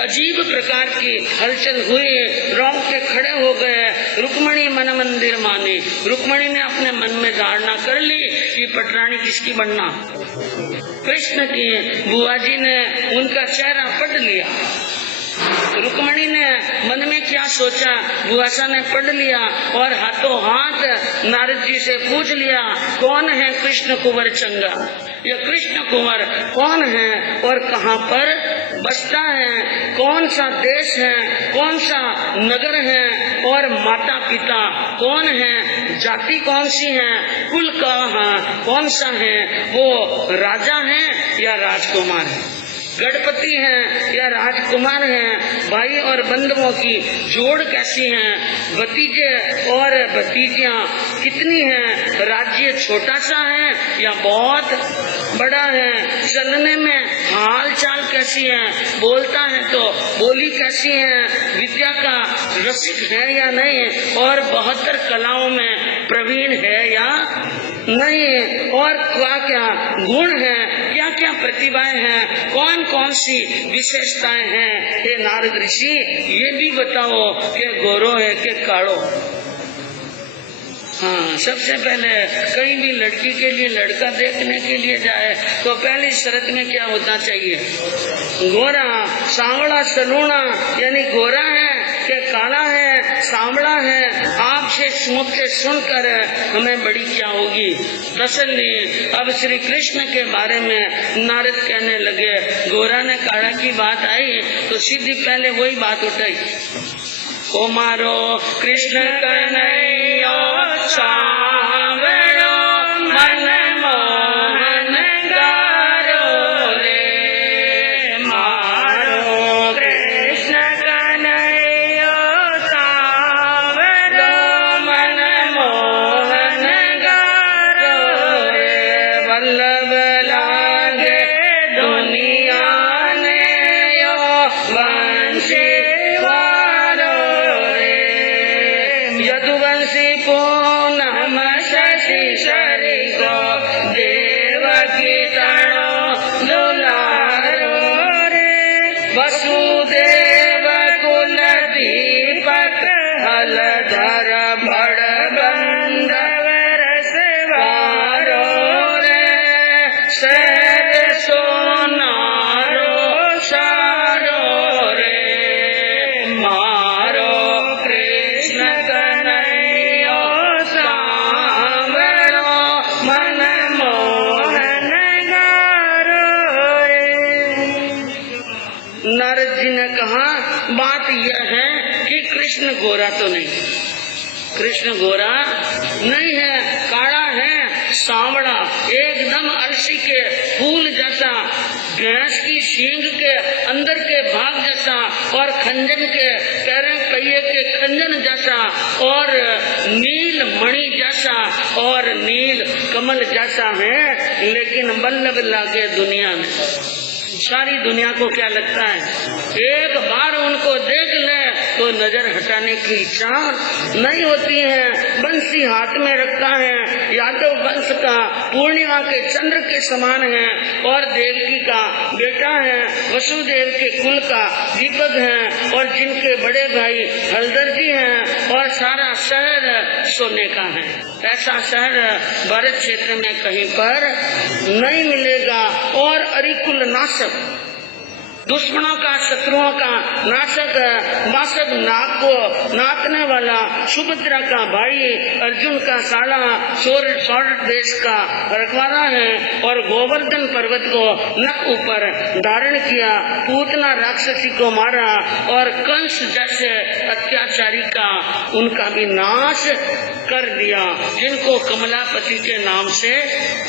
अजीब प्रकार की हलचल हुई, रोंगटे खड़े हो गए। रुक्मणी मन मंदिर मानी। रुक्मणी ने अपने मन में धारणा कर ली कि पटरानी किसकी बनना? कृष्ण की। बुआ जी ने उनका चेहरा पढ़ लिया। रुक्मणी ने मन में क्या सोचा, बुआसा ने पढ़ लिया और हाथों हाथ नारद जी से पूछ लिया, कौन है कृष्ण कुंवर चंगा? यह कृष्ण कुंवर कौन है और कहाँ पर बसता है? कौन सा देश है? कौन सा नगर है? और माता पिता कौन है? जाति कौन सी है? कुल कौन सा है? वो राजा है या राजकुमार है? गणपति हैं या राजकुमार हैं? भाई और बंधुओं की जोड़ कैसी है? भतीजे और भतीजियां कितनी हैं? राज्य छोटा सा है या बहुत बड़ा है? चलने में हाल चाल कैसी है? बोलता है तो बोली कैसी है? विद्या का रसिक है या नहीं? और 72 कलाओं में प्रवीण है या नहीं? और क्या क्या गुण है? क्या क्या प्रतिभाएं हैं? कौन कौन सी विशेषताएं हैं? हे नारद ऋषि, ये भी बताओ कि गोरो है कि काड़ो? हाँ, सबसे पहले कहीं भी लड़की के लिए लड़का देखने के लिए जाए तो पहली शर्त में क्या होना चाहिए? गोरा, सांवला, सलूना, यानी गोरा है कि काला है, सांवला है। आपसे मुख से सुनकर हमें बड़ी क्या होगी? तसल्ली। अब श्री कृष्ण के बारे में नारद कहने लगे। गोरा ने काला की बात आई तो सीधी पहले वही बात उठाई, ओ मारो कृष्ण कन्हैया सांवरो मन मोहन गारो रे। मारो कृष्ण कन्हैया सांवरो मन मोहन गारो रे। वल्लभ लागे दुनिया ने यो वंशी यदुवंशी पूनम शशि शरी को देवकी तनो दुलारो रे। वसुदेव कुल दीपक हलधर बड़ बंधव रसवारो रे। शहर सोनारो सारो रे। मारो कृष्ण नारद जी ने कहा, बात यह है कि कृष्ण गोरा तो नहीं, कृष्ण गोरा नहीं है, काला है, सांवड़ा, एकदम अलसी के फूल जैसा, भैंस की सींग के अंदर के भाग जैसा और खंजन के पैरों पहिए के खंजन जैसा और नील मणि जैसा और नील कमल जैसा है। लेकिन बल्लभ लागे दुनिया में, सारी दुनिया को क्या लगता है? एक बार उनको देख ले तो नजर हटाने की इच्छा नहीं होती है। बंसी हाथ में रखता है, यादव वंश का पूर्णिमा के चंद्र के समान है और देवकी का बेटा है, वसुदेव के कुल का दीपक है और जिनके बड़े भाई हलधर जी हैं और सारा शहर सोने का है। ऐसा शहर भारत क्षेत्र में कहीं पर नहीं मिलेगा। और अरिकुल नाशक, दुश्मनों का, शत्रुओं का नाशक, बासक नाग को नाचने वाला, सुभद्रा का भाई, अर्जुन का साला, सौर देश का रखवाला है और गोवर्धन पर्वत को नक ऊपर धारण किया, पूतना राक्षसी को मारा और कंस जैसे अत्याचारी का उनका भी नाश कर दिया, जिनको कमलापति के नाम से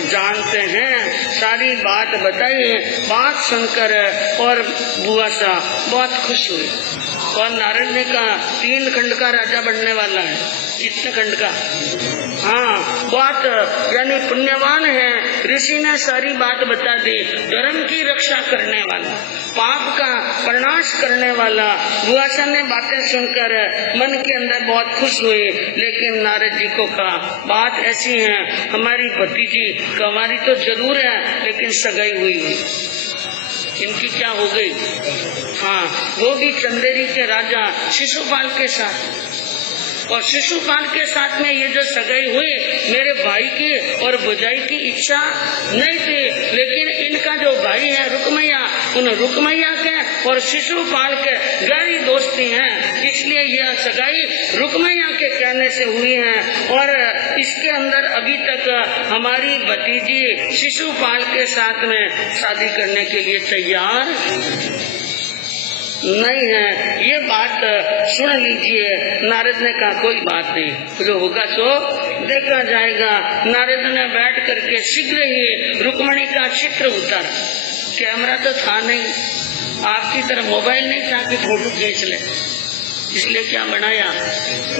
जानते हैं। सारी बात बताइए, बात सुनकर और बुआ साहब बहुत खुश हुए और नारद ने कहा 3 खंड का राजा बनने वाला है। कितने खंड का? हाँ, बहुत यानी पुण्यवान है। ऋषि ने सारी बात बता दी। धर्म की रक्षा करने वाला, पाप का प्रनाश करने वाला। बुआसा ने बातें सुनकर मन के अंदर बहुत खुश हुई, लेकिन नारद जी को कहा बात ऐसी है, हमारी भतीजी हमारी तो जरूर है लेकिन सगाई हुई हुई, इनकी क्या हो गई? हाँ, वो भी चंदेरी के राजा शिशुपाल के साथ। और शिशुपाल के साथ में ये जो सगाई हुई, मेरे भाई की और भुजाई की इच्छा नहीं थी, लेकिन इनका जो भाई है रुकमैया, उन रुकमैया के और शिशुपाल के गहरी दोस्ती है, इसलिए यह सगाई रुकमैया के कहने से हुई है। और इसके अंदर अभी तक हमारी भतीजी शिशुपाल के साथ में शादी करने के लिए तैयार नहीं है। ये बात सुन लीजिए। नारद ने कहा कोई बात नहीं, जो होगा तो देखा जाएगा। नारद ने बैठ करके शीघ्र ही रुक्मणी का चित्र उतारा। कैमरा तो था नहीं, आपकी तरह मोबाइल नहीं था कि फोटो खींच ले, इसलिए क्या बनाया?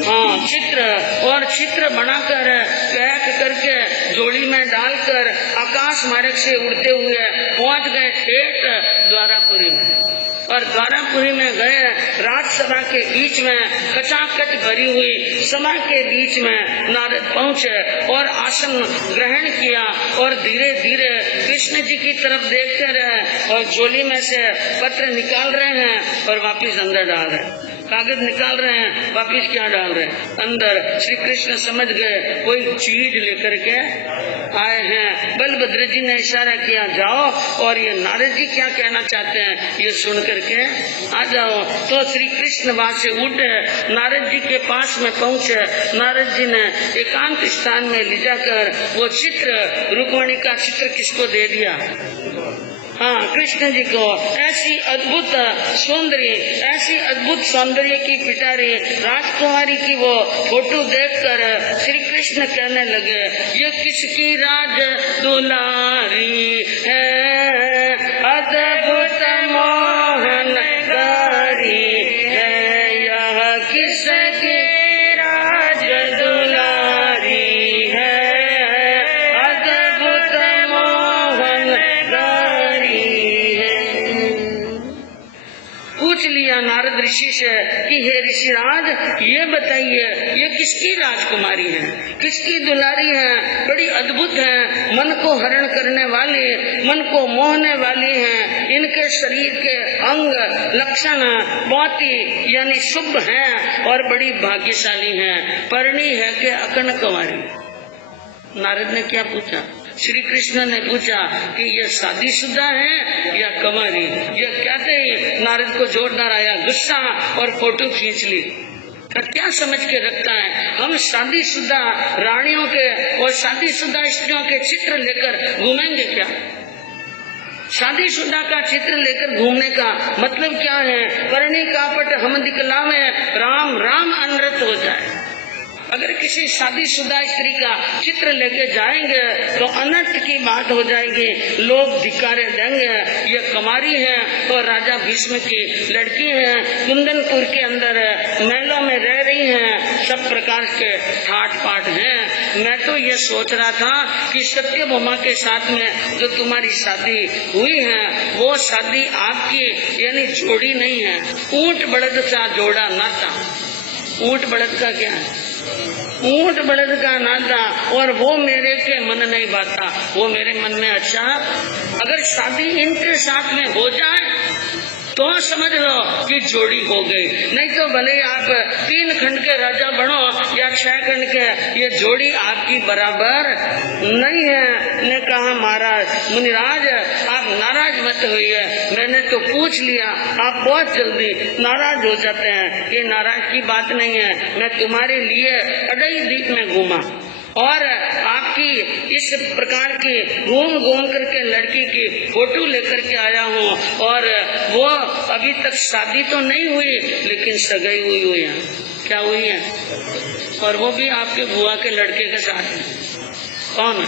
हाँ, चित्र। और चित्र बनाकर पैक करके जोड़ी में डालकर आकाश मार्ग से उड़ते हुए पहुंच गए ठेठ द्वारापुरी में। और द्वारापुरी में गए, राजसभा के बीच में खचाखच भरी हुई सभा के बीच में नारद पहुंचे और आसन ग्रहण किया और धीरे धीरे कृष्ण जी की तरफ देखते रहे और झोली में से पत्र निकाल रहे हैं और वापिस अंदर डाल रहे हैं। कागज निकाल रहे हैं, वापिस क्या डाल रहे हैं? अंदर। श्री कृष्ण समझ गए कोई चीज लेकर के आए हैं। बलभद्र जी ने इशारा किया जाओ, और ये नारद जी क्या कहना चाहते हैं ये सुन करके आ जाओ। तो श्री कृष्ण वहां से उठे, नारद जी के पास में पहुंचे। नारद जी ने एकांत स्थान में ले जाकर वो चित्र, रुक्मणी का चित्र किसको दे दिया? हाँ, कृष्ण जी को। ऐसी अद्भुत सौंदर्य, ऐसी अद्भुत सौंदर्य की पिटारी राजकुमारी की वो फोटो देखकर श्री कृष्ण कहने लगे ये किसकी राज दुलारी है, अद्भुत मोहन गारी है, यह किसकी राज दुलारी है, अद्भुत मोहन पूछ लिया नारद ऋषि से कि हे ऋषिराज, ये बताइए ये किसकी राजकुमारी है, किसकी दुलारी है? बड़ी अद्भुत है, मन को हरण करने वाली, मन को मोहने वाली है। इनके शरीर के अंग लक्षण बहुत ही यानी शुभ हैं और बड़ी भाग्यशाली हैं। परणी है कि अकन कुंवारी? नारद ने क्या पूछा? श्री कृष्ण ने पूछा कि ये शादीशुदा है या कुंवारी? ये कहते ही नारद को जोरदार आया गुस्सा और फोटो खींच ली। क्या समझ के रखता है? हम शादीशुदा रानियों के और शादीशुदा स्त्रियों के चित्र लेकर घूमेंगे क्या? शादीशुदा का चित्र लेकर घूमने का मतलब क्या है? परणी कापट हम दिखलावे, राम राम अनरत हो जाए। अगर किसी शादीशुदा स्त्री का चित्र लेके जाएंगे तो अनर्थ की बात हो जाएगी, लोग धिक्कारे देंगे। ये कुमारी है और राजा भीष्म की लड़की है, कुंदनपुर के अंदर महलों में रह रही है, सब प्रकार के ठाट पाट हैं। मैं तो ये सोच रहा था कि सत्यभामा के साथ में जो तुम्हारी शादी हुई है वो शादी आपकी यानी जोड़ी नहीं है, ऊंट बड़द का जोड़ा नाता। ऊंट बड़द का क्या है? ऊंट बड़द का नाता। और वो मेरे के मन नहीं बाता, वो मेरे मन में अच्छा। अगर शादी इनके साथ में हो जाए तो समझ लो कि जोड़ी हो गई, नहीं तो भले आप 3 खंड के राजा बनो या 6 खंड के, ये जोड़ी आपकी बराबर नहीं है। ने कहा महाराज मुनिराज आप नाराज मत होइए, मैंने तो पूछ लिया, आप बहुत जल्दी नाराज हो जाते हैं। ये नाराज की बात नहीं है, मैं तुम्हारे लिए अडई द्वीप में घूमा और आपकी इस प्रकार की घूम घूम करके लड़की की फोटो लेकर के आया हूँ। और वो अभी तक शादी तो नहीं हुई लेकिन सगाई हुई है। क्या हुई है? और वो भी आपके बुआ के लड़के के साथ। कौन?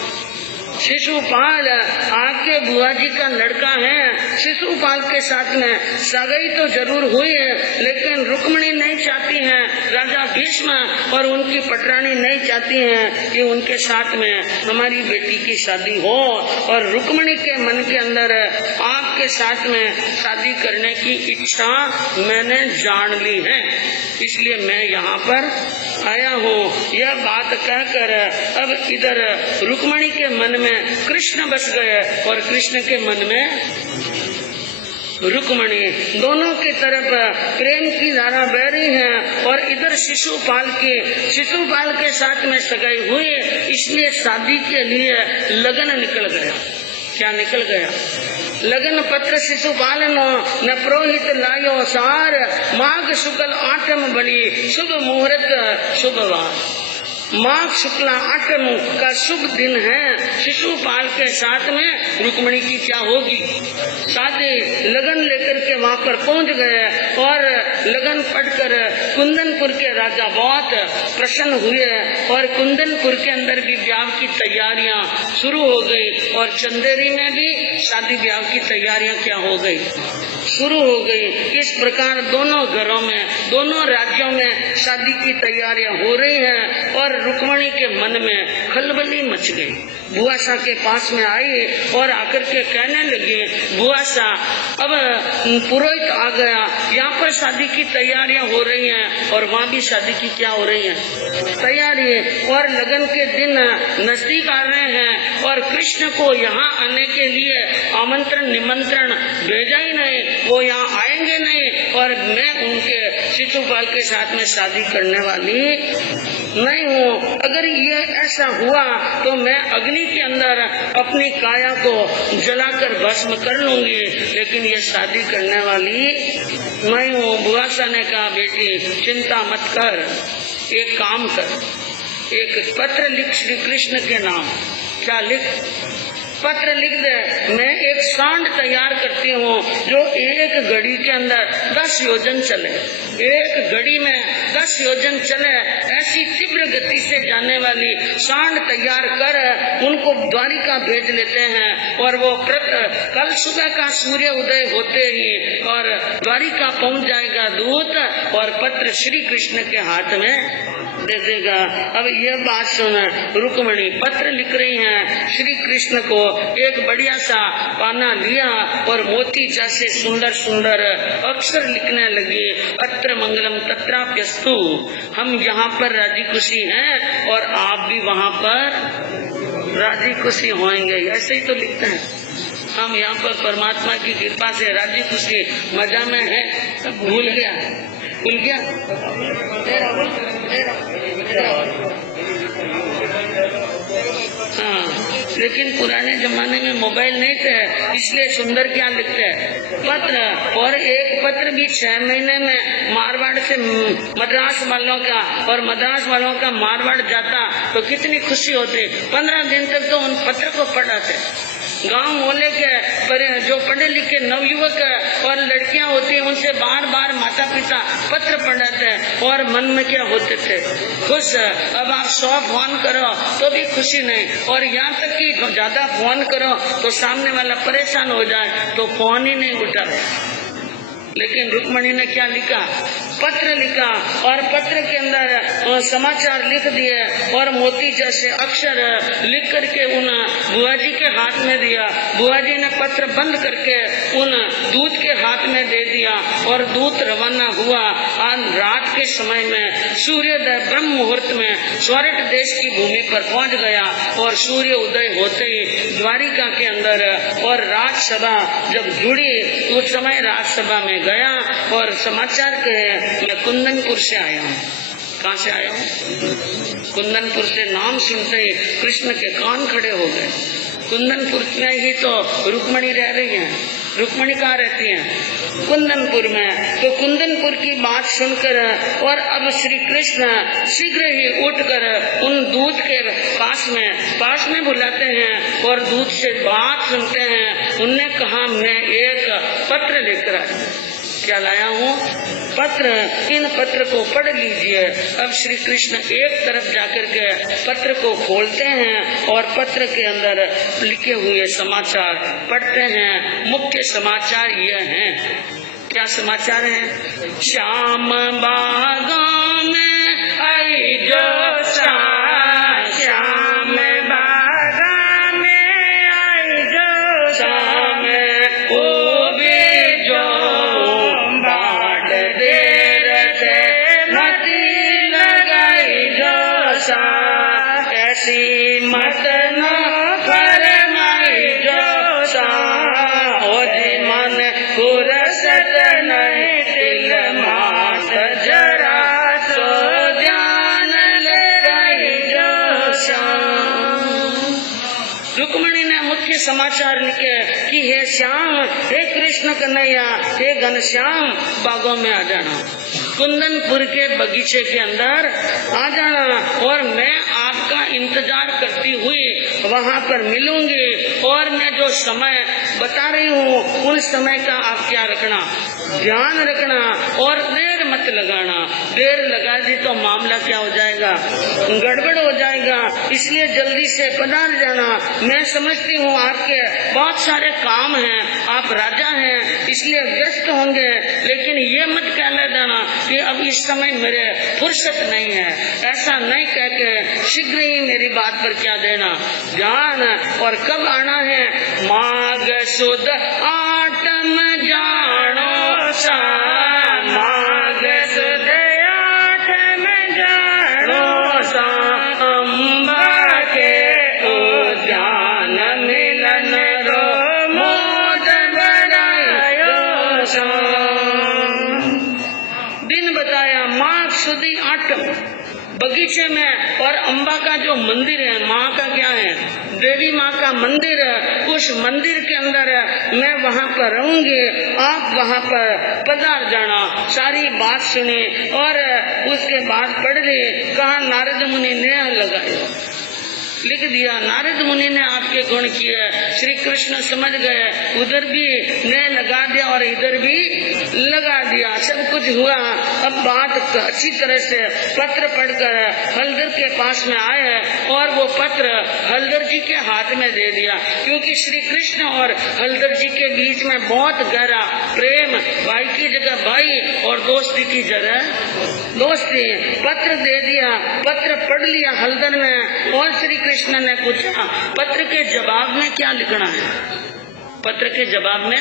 शिशुपाल आपके बुआ जी का लड़का है। शिशुपाल के साथ में सगाई तो जरूर हुई है, लेकिन रुक्मिणी नहीं चाहती है, राजा भीष्म और उनकी पटरानी नहीं चाहती है कि उनके साथ में हमारी बेटी की शादी हो। और रुक्मिणी के मन के अंदर आपके साथ में शादी करने की इच्छा मैंने जान ली है, इसलिए मैं यहाँ पर आया हूँ। यह बात कहकर अब इधर रुक्मिणी के मन में कृष्ण बस गए और कृष्ण के मन में रुक्मिणी। दोनों की तरफ प्रेम की धारा बह रही है और इधर शिशुपाल के साथ में सगाई हुई, इसलिए शादी के लिए लगन निकल गया। क्या निकल गया? लगन पत्र शिशुपाल न पुरोहित लायो सार, माघ शुक्ल आठम बली शुभ मुहूर्त शुभवार। माघ शुक्ला आठम का शुभ दिन है। शिशुपाल के साथ में रुक्मिणी की क्या होगी शादी। लगन लेकर के वहाँ पर पहुँच गए और लगन पढ़कर कुंदनपुर के राजा बहुत प्रसन्न हुए और कुंदनपुर के अंदर भी ब्याह की तैयारियां शुरू हो गई और चंदेरी में भी शादी ब्याह की तैयारियां क्या हो गई, शुरू हो गई। इस प्रकार दोनों घरों में, दोनों राज्यों में शादी की तैयारियां हो रही हैं और रुक्मिणी के मन में खलबली मच गई। बुआसा के पास में आई और आकर के कहने लगी, बुआसा अब पुरोहित आ गया, यहाँ पर शादी की तैयारियां हो रही हैं और वहाँ भी शादी की क्या हो रही है तैयारी, और लगन के दिन नजदीक आ रहे हैं और कृष्ण को यहाँ आने के लिए आमंत्रण निमंत्रण भेजा ही नहीं, वो यहाँ आएंगे नहीं और मैं उनके शिशुपाल के साथ में शादी करने वाली नहीं हूँ। अगर ये ऐसा हुआ तो मैं अग्नि के अंदर अपनी काया को जलाकर भस्म कर लूंगी, लेकिन ये शादी करने वाली नहीं हूँ। बुआसा ने कहा, बेटी चिंता मत कर, एक काम कर, एक पत्र लिख श्री कृष्ण के नाम। क्या लिख? पत्र लिख दे। मैं एक सांड तैयार करती हूँ जो एक घड़ी के अंदर 10 योजन चले, एक घड़ी में 10 योजन चले, ऐसी तीव्र गति से जाने वाली सांड तैयार कर उनको द्वारिका भेज लेते हैं और वो कल सुबह का सूर्य उदय होते ही और द्वारिका पहुँच जाएगा दूत और पत्र श्री कृष्ण के हाथ में दे देगा। अब ये बात सुन रुक्मिणी पत्र लिख रही हैं श्री कृष्ण को। एक बढ़िया सा पाना लिया और मोती जैसे सुंदर सुंदर अक्षर लिखने लगी, अत्र मंगलम तत्राप्यस्तु। हम यहाँ पर राजी खुशी हैं और आप भी वहाँ पर राजी खुशी होंगे। ऐसे ही तो लिखते हैं हम यहाँ पर परमात्मा की कृपा से राजी खुशी मजा में है। सब भूल गया हाँ, लेकिन पुराने जमाने में मोबाइल नहीं थे, इसलिए सुंदर क्या लिखते हैं पत्र। और एक पत्र भी 6 महीने में मारवाड़ से मद्रास वालों का और मद्रास वालों का मारवाड़ जाता तो कितनी खुशी होती। 15 दिन तक तो उन पत्र को पढ़ाते। गांव मोहल्ले के जो पढ़े लिखे नवयुवक और लड़कियां होती हैं उनसे बार बार माता पिता पत्र पढ़ाते हैं और मन में क्या होते थे, खुश। अब आप 100 फोन करो तो भी खुशी नहीं, और यहाँ तक कि ज्यादा फोन करो तो सामने वाला परेशान हो जाए तो फोन ही नहीं उठाए। लेकिन रुक्मिणी ने क्या लिखा? पत्र लिखा और पत्र के अंदर समाचार लिख दिए और मोती जैसे अक्षर लिख करके उन बुआ जी के हाथ में दिया। बुआ जी ने पत्र बंद करके उन दूत के हाथ में दे दिया और दूत रवाना हुआ। आज रात के समय में सूर्योदय ब्रह्म मुहूर्त में स्वर्ण देश की भूमि पर पहुंच गया और सूर्य उदय होते ही द्वारिका के अंदर और राजसभा जब जुड़ी उस समय राजसभा में गया और समाचार कहे मैं कुंदनपुर से आया हूँ। कहाँ से आया हूँ? कुंदनपुर से नाम सुनते ही कृष्ण के कान खड़े हो गए। कुंदनपुर में ही तो रुक्मिणी रह रही है। रुक्मिणी कहाँ रहती है? कुंदनपुर में। तो कुंदनपुर की बात सुनकर और अब श्री कृष्ण शीघ्र ही उठकर उन दूत के पास में बुलाते हैं और दूत से बात सुनते हैं। उनने कहा मैं एक पत्र लेकर आया। क्या लाया हूँ? पत्र, इन पत्र को पढ़ लीजिए। अब श्री कृष्ण एक तरफ जाकर के पत्र को खोलते हैं और पत्र के अंदर लिखे हुए समाचार पढ़ते हैं। मुख्य समाचार ये हैं। क्या समाचार है? श्याम बागों में आई जो श्याम बागों में आई जो श्याम, वो भी जो बाट दे रहे मती लगाई जो सा, ऐसी मत न फरमाई जो सा, ओ जी मन फुरसत नहीं तिल मात जरा, तो ध्यान लगाई जो श्याम। रुक्मणी ने मुख्य समाचार लिखे कि हे श्याम, हे कृष्ण कन्हैया, हे घनश्याम, बागों में आ जाना, कुंदनपुर के बगीचे के अंदर आ जाना, और मैं आपका इंतजार करती हुई वहाँ पर मिलूंगी। और मैं जो समय बता रही हूँ उन समय का आप क्या रखना, ध्यान रखना, और देर मत लगाना। देर लगा दी तो मामला क्या हो जाएगा, गड़बड़ हो जाएगा। इसलिए जल्दी से पधार जाना। मैं समझती हूँ आपके बहुत सारे काम हैं, आप राजा हैं इसलिए व्यस्त होंगे, लेकिन ये मत कहना जाना कि अब इस समय मेरे फुर्सत नहीं है। ऐसा नहीं कह के शीघ्र ही मेरी बात पर क्या देना ध्यान। और कब आना है? माघ सुद आठम जानो सा, माघ सुद आठम जानो सा, अम्बा के उद्यान मिलन रो मोद बनायो सा। दिन बताया माघ सुदी आठम, बगीचे में, और अम्बा का जो मंदिर है, माँ का क्या है, देवी माँ का मंदिर है, उस मंदिर के अंदर मैं वहाँ पर रहूंगी। आप वहाँ पर पधार जाना। सारी बात सुनी और उसके बाद पढ़ ली। कहा नारद मुनि ने लगाया, लिख दिया। नारद मुनि ने आपके गुण किए, श्री कृष्ण समझ गए, उधर भी ने लगा दिया और इधर भी लगा दिया, सब कुछ हुआ। अब बात अच्छी तरह से पत्र पढ़कर हलधर के पास में आए और वो पत्र हलधर जी के हाथ में दे दिया, क्योंकि श्री कृष्ण और हलधर जी के बीच में बहुत गहरा प्रेम, भाई की जगह भाई और दोस्ती की जगह दोस्ती। पत्र दे दिया, पत्र पढ़ लिया हलधर ने, और श्री कृष्ण ने पूछा पत्र के जवाब में क्या लिखना है, पत्र के जवाब में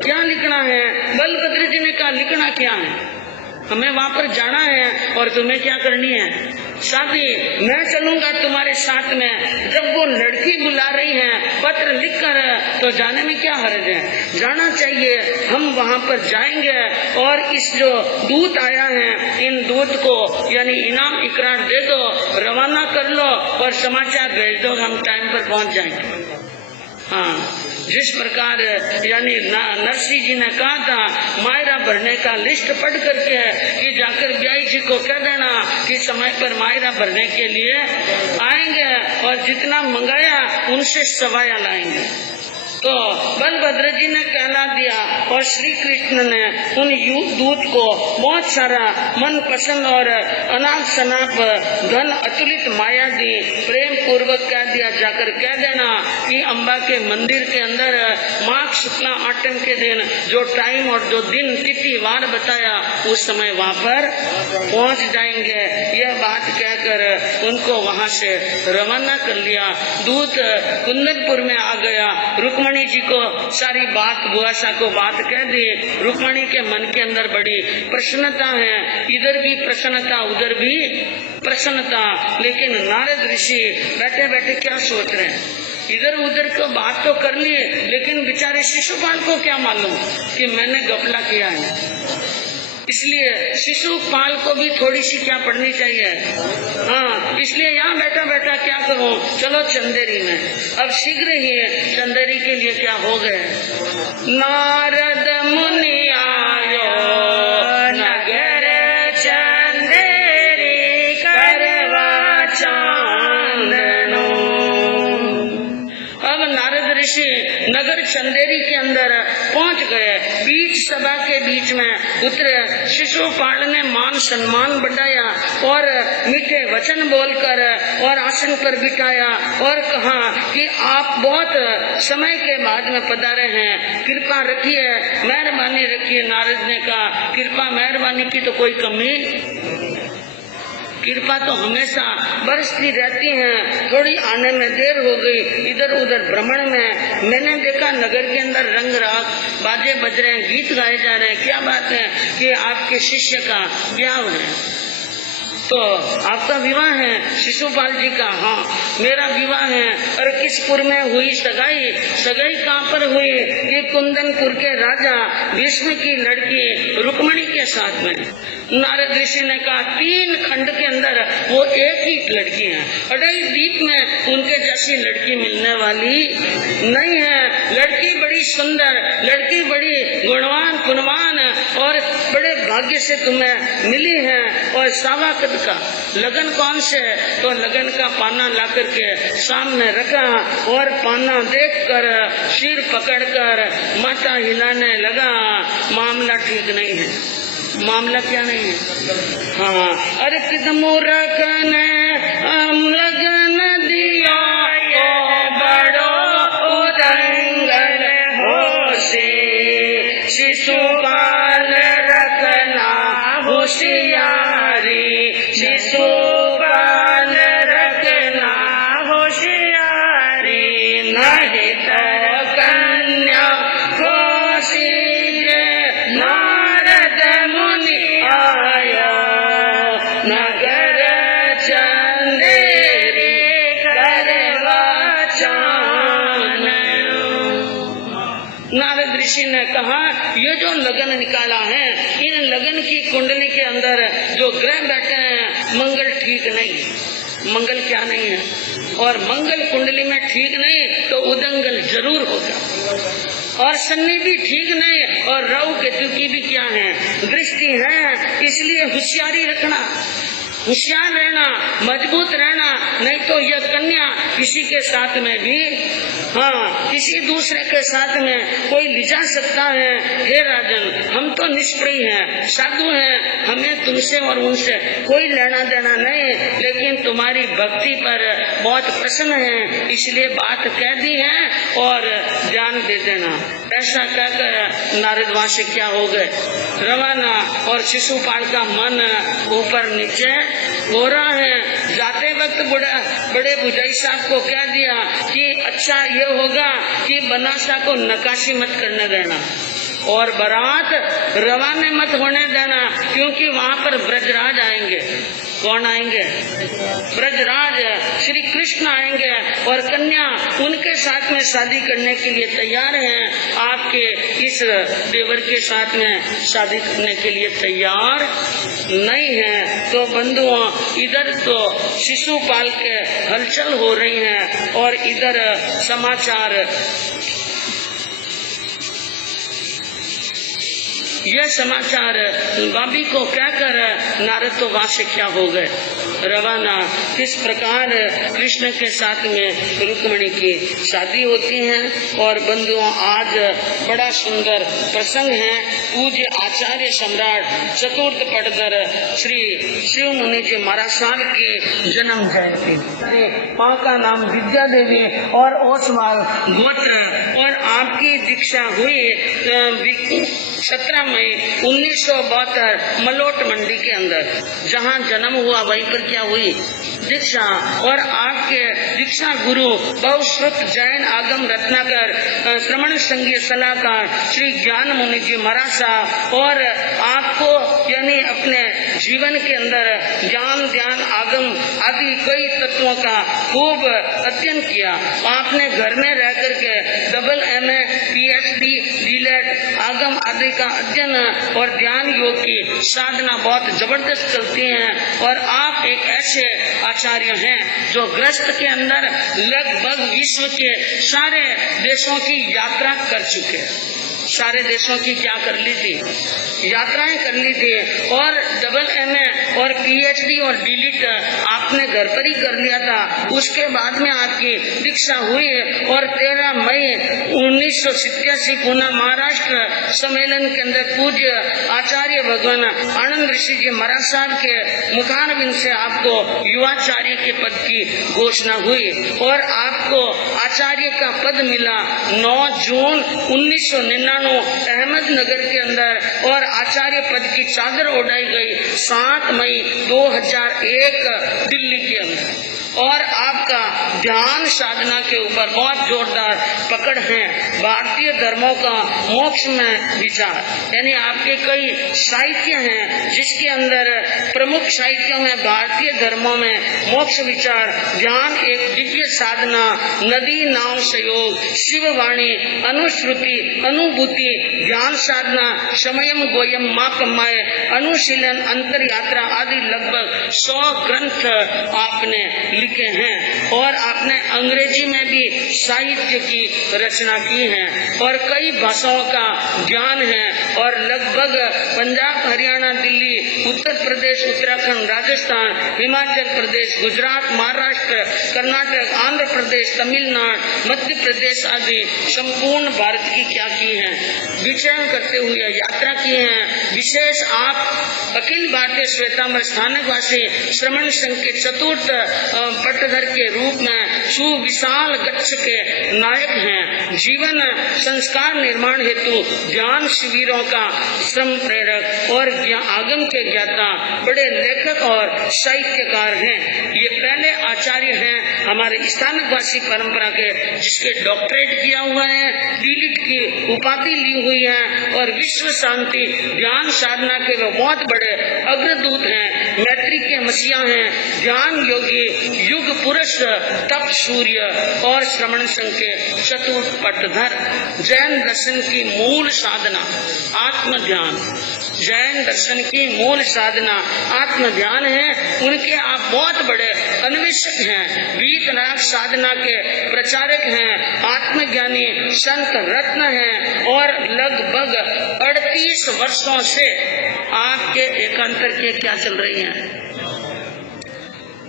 क्या लिखना है। बलभद्र जी ने कहा लिखना क्या है, हमें वहाँ पर जाना है और तुम्हें क्या करनी है, शादी। मैं चलूंगा तुम्हारे साथ में। जब वो लड़की बुला रही है पत्र लिखकर, तो जाने में क्या हर्ज है, जाना चाहिए। हम वहाँ पर जाएंगे और इस जो दूत आया है, इन दूत को यानी इनाम इकरार दे दो, रवाना कर लो और समाचार भेज दो, हम टाइम पर पहुँच जाएंगे। हाँ, जिस प्रकार यानी नरसिंह जी ने कहा था मायरा भरने का लिस्ट पढ़ करके कि जाकर ब्याई जी को कह देना कि समय पर मायरा भरने के लिए आएंगे, और जितना मंगाया उनसे सवाया लाएंगे। तो बलभद्र जी ने कहला दिया और श्री कृष्ण ने उन दूत को बहुत सारा मन पसंद और अनाप शनाप धन अतुलित माया दी। प्रेम पूर्वक कह दिया जाकर कह देना कि अम्बा के मंदिर के अंदर माघ शुक्ला आठम के दिन जो टाइम और जो दिन तिथि वार बताया उस समय वहाँ पर पहुँच जाएंगे। यह बात कहकर उनको वहाँ से रवाना कर लिया। दूत कुंदनपुर में आ गया, रुक्मणी जी को सारी बात बुआसा को बात कह दी। रुक्मणी के मन के अंदर बड़ी प्रसन्नता है, इधर भी प्रसन्नता उधर भी प्रसन्नता। लेकिन नारद ऋषि बैठे बैठे क्या सोच रहे हैं, इधर उधर को बात तो कर लिए, लेकिन बेचारे शिशुपाल को क्या मालूम कि मैंने गपला किया है। इसलिए शिशुपाल को भी थोड़ी सी क्या पढ़नी चाहिए। हाँ, इसलिए यहाँ बैठा बैठा क्या करूँ, चलो चंदेरी में। अब शीघ्र ही चंदेरी के लिए क्या हो गए, नारद मुनि आयो नगर चंदेरी करवा चांदनो। अब नारद ऋषि नगर चंदेरी के अंदर पहुंच गए। बीच सभा के बीच में उतरे। शिशुपाल ने मान सम्मान बढ़ाया और मीठे वचन बोलकर और आसन पर बिठाया और कहा कि आप बहुत समय के बाद में पधारे हैं, कृपा रखिए, मेहरबानी रखिए। नारद ने कहा कृपा मेहरबानी की तो कोई कमी, कृपा तो हमेशा बरसती रहती है। थोड़ी आने में देर हो गई। इधर उधर भ्रमण में मैंने देखा नगर के अंदर रंग राग बाजे बज रहे हैं, गीत गाए जा रहे हैं। क्या बात है कि आपके शिष्य का ब्याह है, तो आपका विवाह है? शिशुपाल जी का हाँ मेरा विवाह है। और किसपुर में हुई सगाई? सगाई कहाँ पर हुई? ये कुंदनपुर के राजा भीष्म की लड़की रुक्मणी के साथ में। नारद ऋषि ने कहा 3 खंड के अंदर वो एक ही लड़की है, अढ़ाई द्वीप में उनके जैसी लड़की मिलने वाली नहीं है। लड़की बड़ी सुंदर, लड़की बड़ी गुणवान गुणवान और बड़े भाग्य से तुम्हें मिली है। और सावा कद का लगन कौन से? तो लगन का पाना ला करके सामने रखा और पाना देखकर सिर पकड़कर माथा हिलाने लगा। मामला ठीक नहीं है। मामला क्या नहीं है? हाँ, अरे किदमूरख ने लगन दिया को बड़ो उदंगल होशी, शिशुपाल रखना होशियारी, शिशुपाल रखना होशियारी, नहीं तो कन्या होशी नारद मुनि आया, नगर चंदेरी करवा चान। नारद ऋषि ने कहा ये जो लगन निकाला है, इन लगन की कुंडली के अंदर जो ग्रह बैठे हैं मंगल ठीक नहीं। मंगल क्या नहीं है? और मंगल कुंडली में ठीक नहीं तो उदंगल जरूर होगा। और शनि भी ठीक नहीं और राहु केतु की भी क्या है? दृष्टि है। इसलिए होशियारी रखना, होशियार रहना, मजबूत रहना, नहीं तो यह कन्या किसी के साथ में भी हाँ किसी दूसरे के साथ में कोई ले जा सकता है। हे राजन, हम तो निष्प्रिय हैं, साधु हैं, हमें तुमसे और उनसे कोई लेना देना नहीं, लेकिन तुम्हारी भक्ति पर बहुत प्रसन्न है, इसलिए बात कह दी है और ध्यान दे देना। ऐसा कहकर नारद वहां से क्या हो गए रवाना। और शिशुपाल का मन ऊपर नीचे हो रहा है। जाते वक्त बड़े बुझाई साहब को कह दिया कि अच्छा ये होगा कि बनासा को नकाशी मत करने देना और बारात रवाने मत होने देना, क्योंकि वहाँ पर ब्रजराज आएंगे। कौन आएंगे? ब्रजराज श्री कृष्ण आएंगे और कन्या उनके साथ में शादी करने के लिए तैयार हैं। आपके इस देवर के साथ में शादी करने के लिए तैयार नहीं है। तो बंधुओं, इधर तो शिशुपाल के हलचल हो रही है और इधर समाचार यह समाचार भाभी को कहकर नारद तो वहां से क्या हो गए रवाना। किस प्रकार कृष्ण के साथ में रुक्मिणी की शादी होती है। और बंधुओं, आज बड़ा सुंदर प्रसंग है। पूज्य आचार्य सम्राट चतुर्थ पटधर श्री शिव मुनि जी महाराज साहब की जन्म जयंती। माँ का नाम विद्या देवी और ओसवाल गोत्र और आपकी दीक्षा हुई 17 मई 1972 मलोट मंडी के अंदर। जहाँ जन्म हुआ वहीं पर क्या हुई? दीक्षा। और आपके दीक्षा गुरु बहुश्रुत जैन आगम रत्नाकर श्रमण संघीय सलाहकार श्री ज्ञान मुनि जी महाराज साहब और आपको यानी अपने जीवन के अंदर ज्ञान ध्यान आगम आदि कई तत्वों का खूब अध्ययन किया। आपने घर में रह करके MA PhD डीलेट आगम आदि का अध्ययन और ध्यान योग की साधना बहुत जबरदस्त करती हैं। और आप एक ऐसे आचार्य हैं जो ग्रस्त के अंदर लगभग विश्व के सारे देशों की यात्रा कर चुके हैं। सारे देशों की क्या कर ली थी? यात्राएं कर ली थी। और MA और पीएचडी और डीलिट आपने घर पर ही कर लिया था। उसके बाद में आपकी दीक्षा हुई और 13 मई 1987 पुणे महाराष्ट्र सम्मेलन के अंदर पूज्य आचार्य भगवान आनंद ऋषि जी महाराज साहब के मुखारबिंद से आपको युवाचार्य के पद की घोषणा हुई और आपको आचार्य का पद मिला 9 जून 1999 अहमदनगर के अंदर और आचार्य पद की चादर ओढ़ाई गई 7 मई 2001 दिल्ली के अंदर। और आपका ध्यान साधना के ऊपर बहुत जोरदार पकड़ है। भारतीय धर्मों का मोक्ष में विचार, यानी आपके कई साहित्य हैं जिसके अंदर प्रमुख साहित्यों में भारतीय धर्मों में मोक्ष विचार, ध्यान एक दिव्य साधना, नदी नाव संयोग, शिववाणी, अनुश्रुति, अनुभूति, ध्यान साधना, समयम गोयम माँ कमाए, अनुशीलन, अंतर यात्रा आदि लगभग 100 ग्रंथ आपने लिखे हैं और आपने अंग्रेजी में भी साहित्य की रचना की है और कई भाषाओं का ज्ञान है और लगभग पंजाब, हरियाणा, दिल्ली, उत्तर प्रदेश, उत्तराखंड, राजस्थान, हिमाचल प्रदेश, गुजरात, महाराष्ट्र, कर्नाटक, आंध्र प्रदेश, तमिलनाडु, मध्य प्रदेश आदि संपूर्ण भारत की क्या की है, विचरण करते हुए यात्रा की है। विशेष आप अखिल भारतीय श्वेतांबर स्थानकवासी श्रमण संघ के चतुर्थ पट्टधर के रूप में सुविशाल गच्छ के नायक हैं। जीवन संस्कार निर्माण हेतु ध्यान शिविरों का श्रम प्रेरक और आगम के ज्ञाता, बड़े लेखक और साहित्यकार हैं। ये पहले आचार्य हैं हमारे स्थानकवासी परंपरा के जिसके डॉक्टरेट किया हुआ है, डीलिट की उपाधि ली हुई है और विश्व शांति ध्यान साधना के वे बहुत बड़े अग्रदूत हैं। मैत्री के मसीहा हैं, ध्यान योगी, युग पुरुष, तप सूर्य और श्रमण संघ के चतुर्थ पट्टधर। जैन दर्शन की मूल साधना आत्म ध्यान, जैन दर्शन की मूल साधना आत्म ध्यान है। उनके आप बहुत बड़े अन्वेषक हैं, वीतराग साधना के प्रचारक हैं, आत्मज्ञानी संत रत्न हैं और लगभग 38 वर्षों से आपके एकांतर के क्या चल रही हैं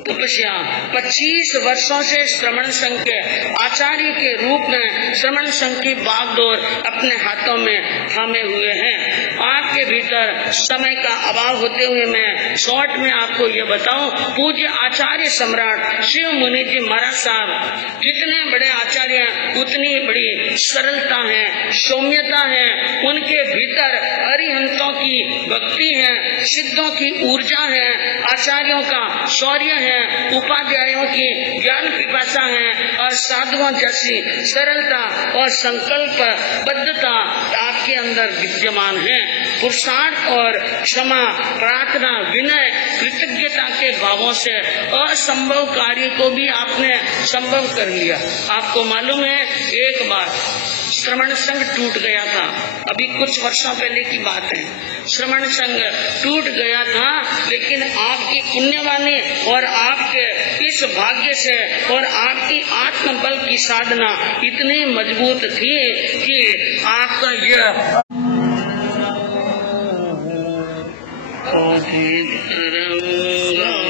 तपस्या। 25 वर्षों से श्रमण संघ के आचार्य के रूप में श्रमण संघ की बागडोर अपने हाथों में थामे हुए हैं। आपके भीतर समय का अभाव होते हुए मैं शॉर्ट में आपको ये बताऊं, पूज्य आचार्य सम्राट शिव मुनि जी महाराज साहब जितने बड़े आचार्य हैं उतनी बड़ी सरलता है, सौम्यता है। उनके भीतर अरिहंतों की भक्ति है, सिद्धों की ऊर्जा है, आचार्यों का शौर्य है, उपाध्यायों की ज्ञान पिपासा है और साधुओं जैसी सरलता और संकल्प बद्धता आपके अंदर विद्यमान है। पुरुषार्थ और क्षमा, प्रार्थना, विनय, कृतज्ञता के भावों से असंभव कार्य को भी आपने संभव कर लिया। आपको मालूम है एक बार श्रमण संघ टूट गया था, अभी कुछ वर्षों पहले की बात है। श्रमण संघ टूट गया था, लेकिन आपकी पुण्यवाणी और आपके इस भाग्य से और आपकी आत्मबल की साधना इतनी मजबूत थी कि आपका यह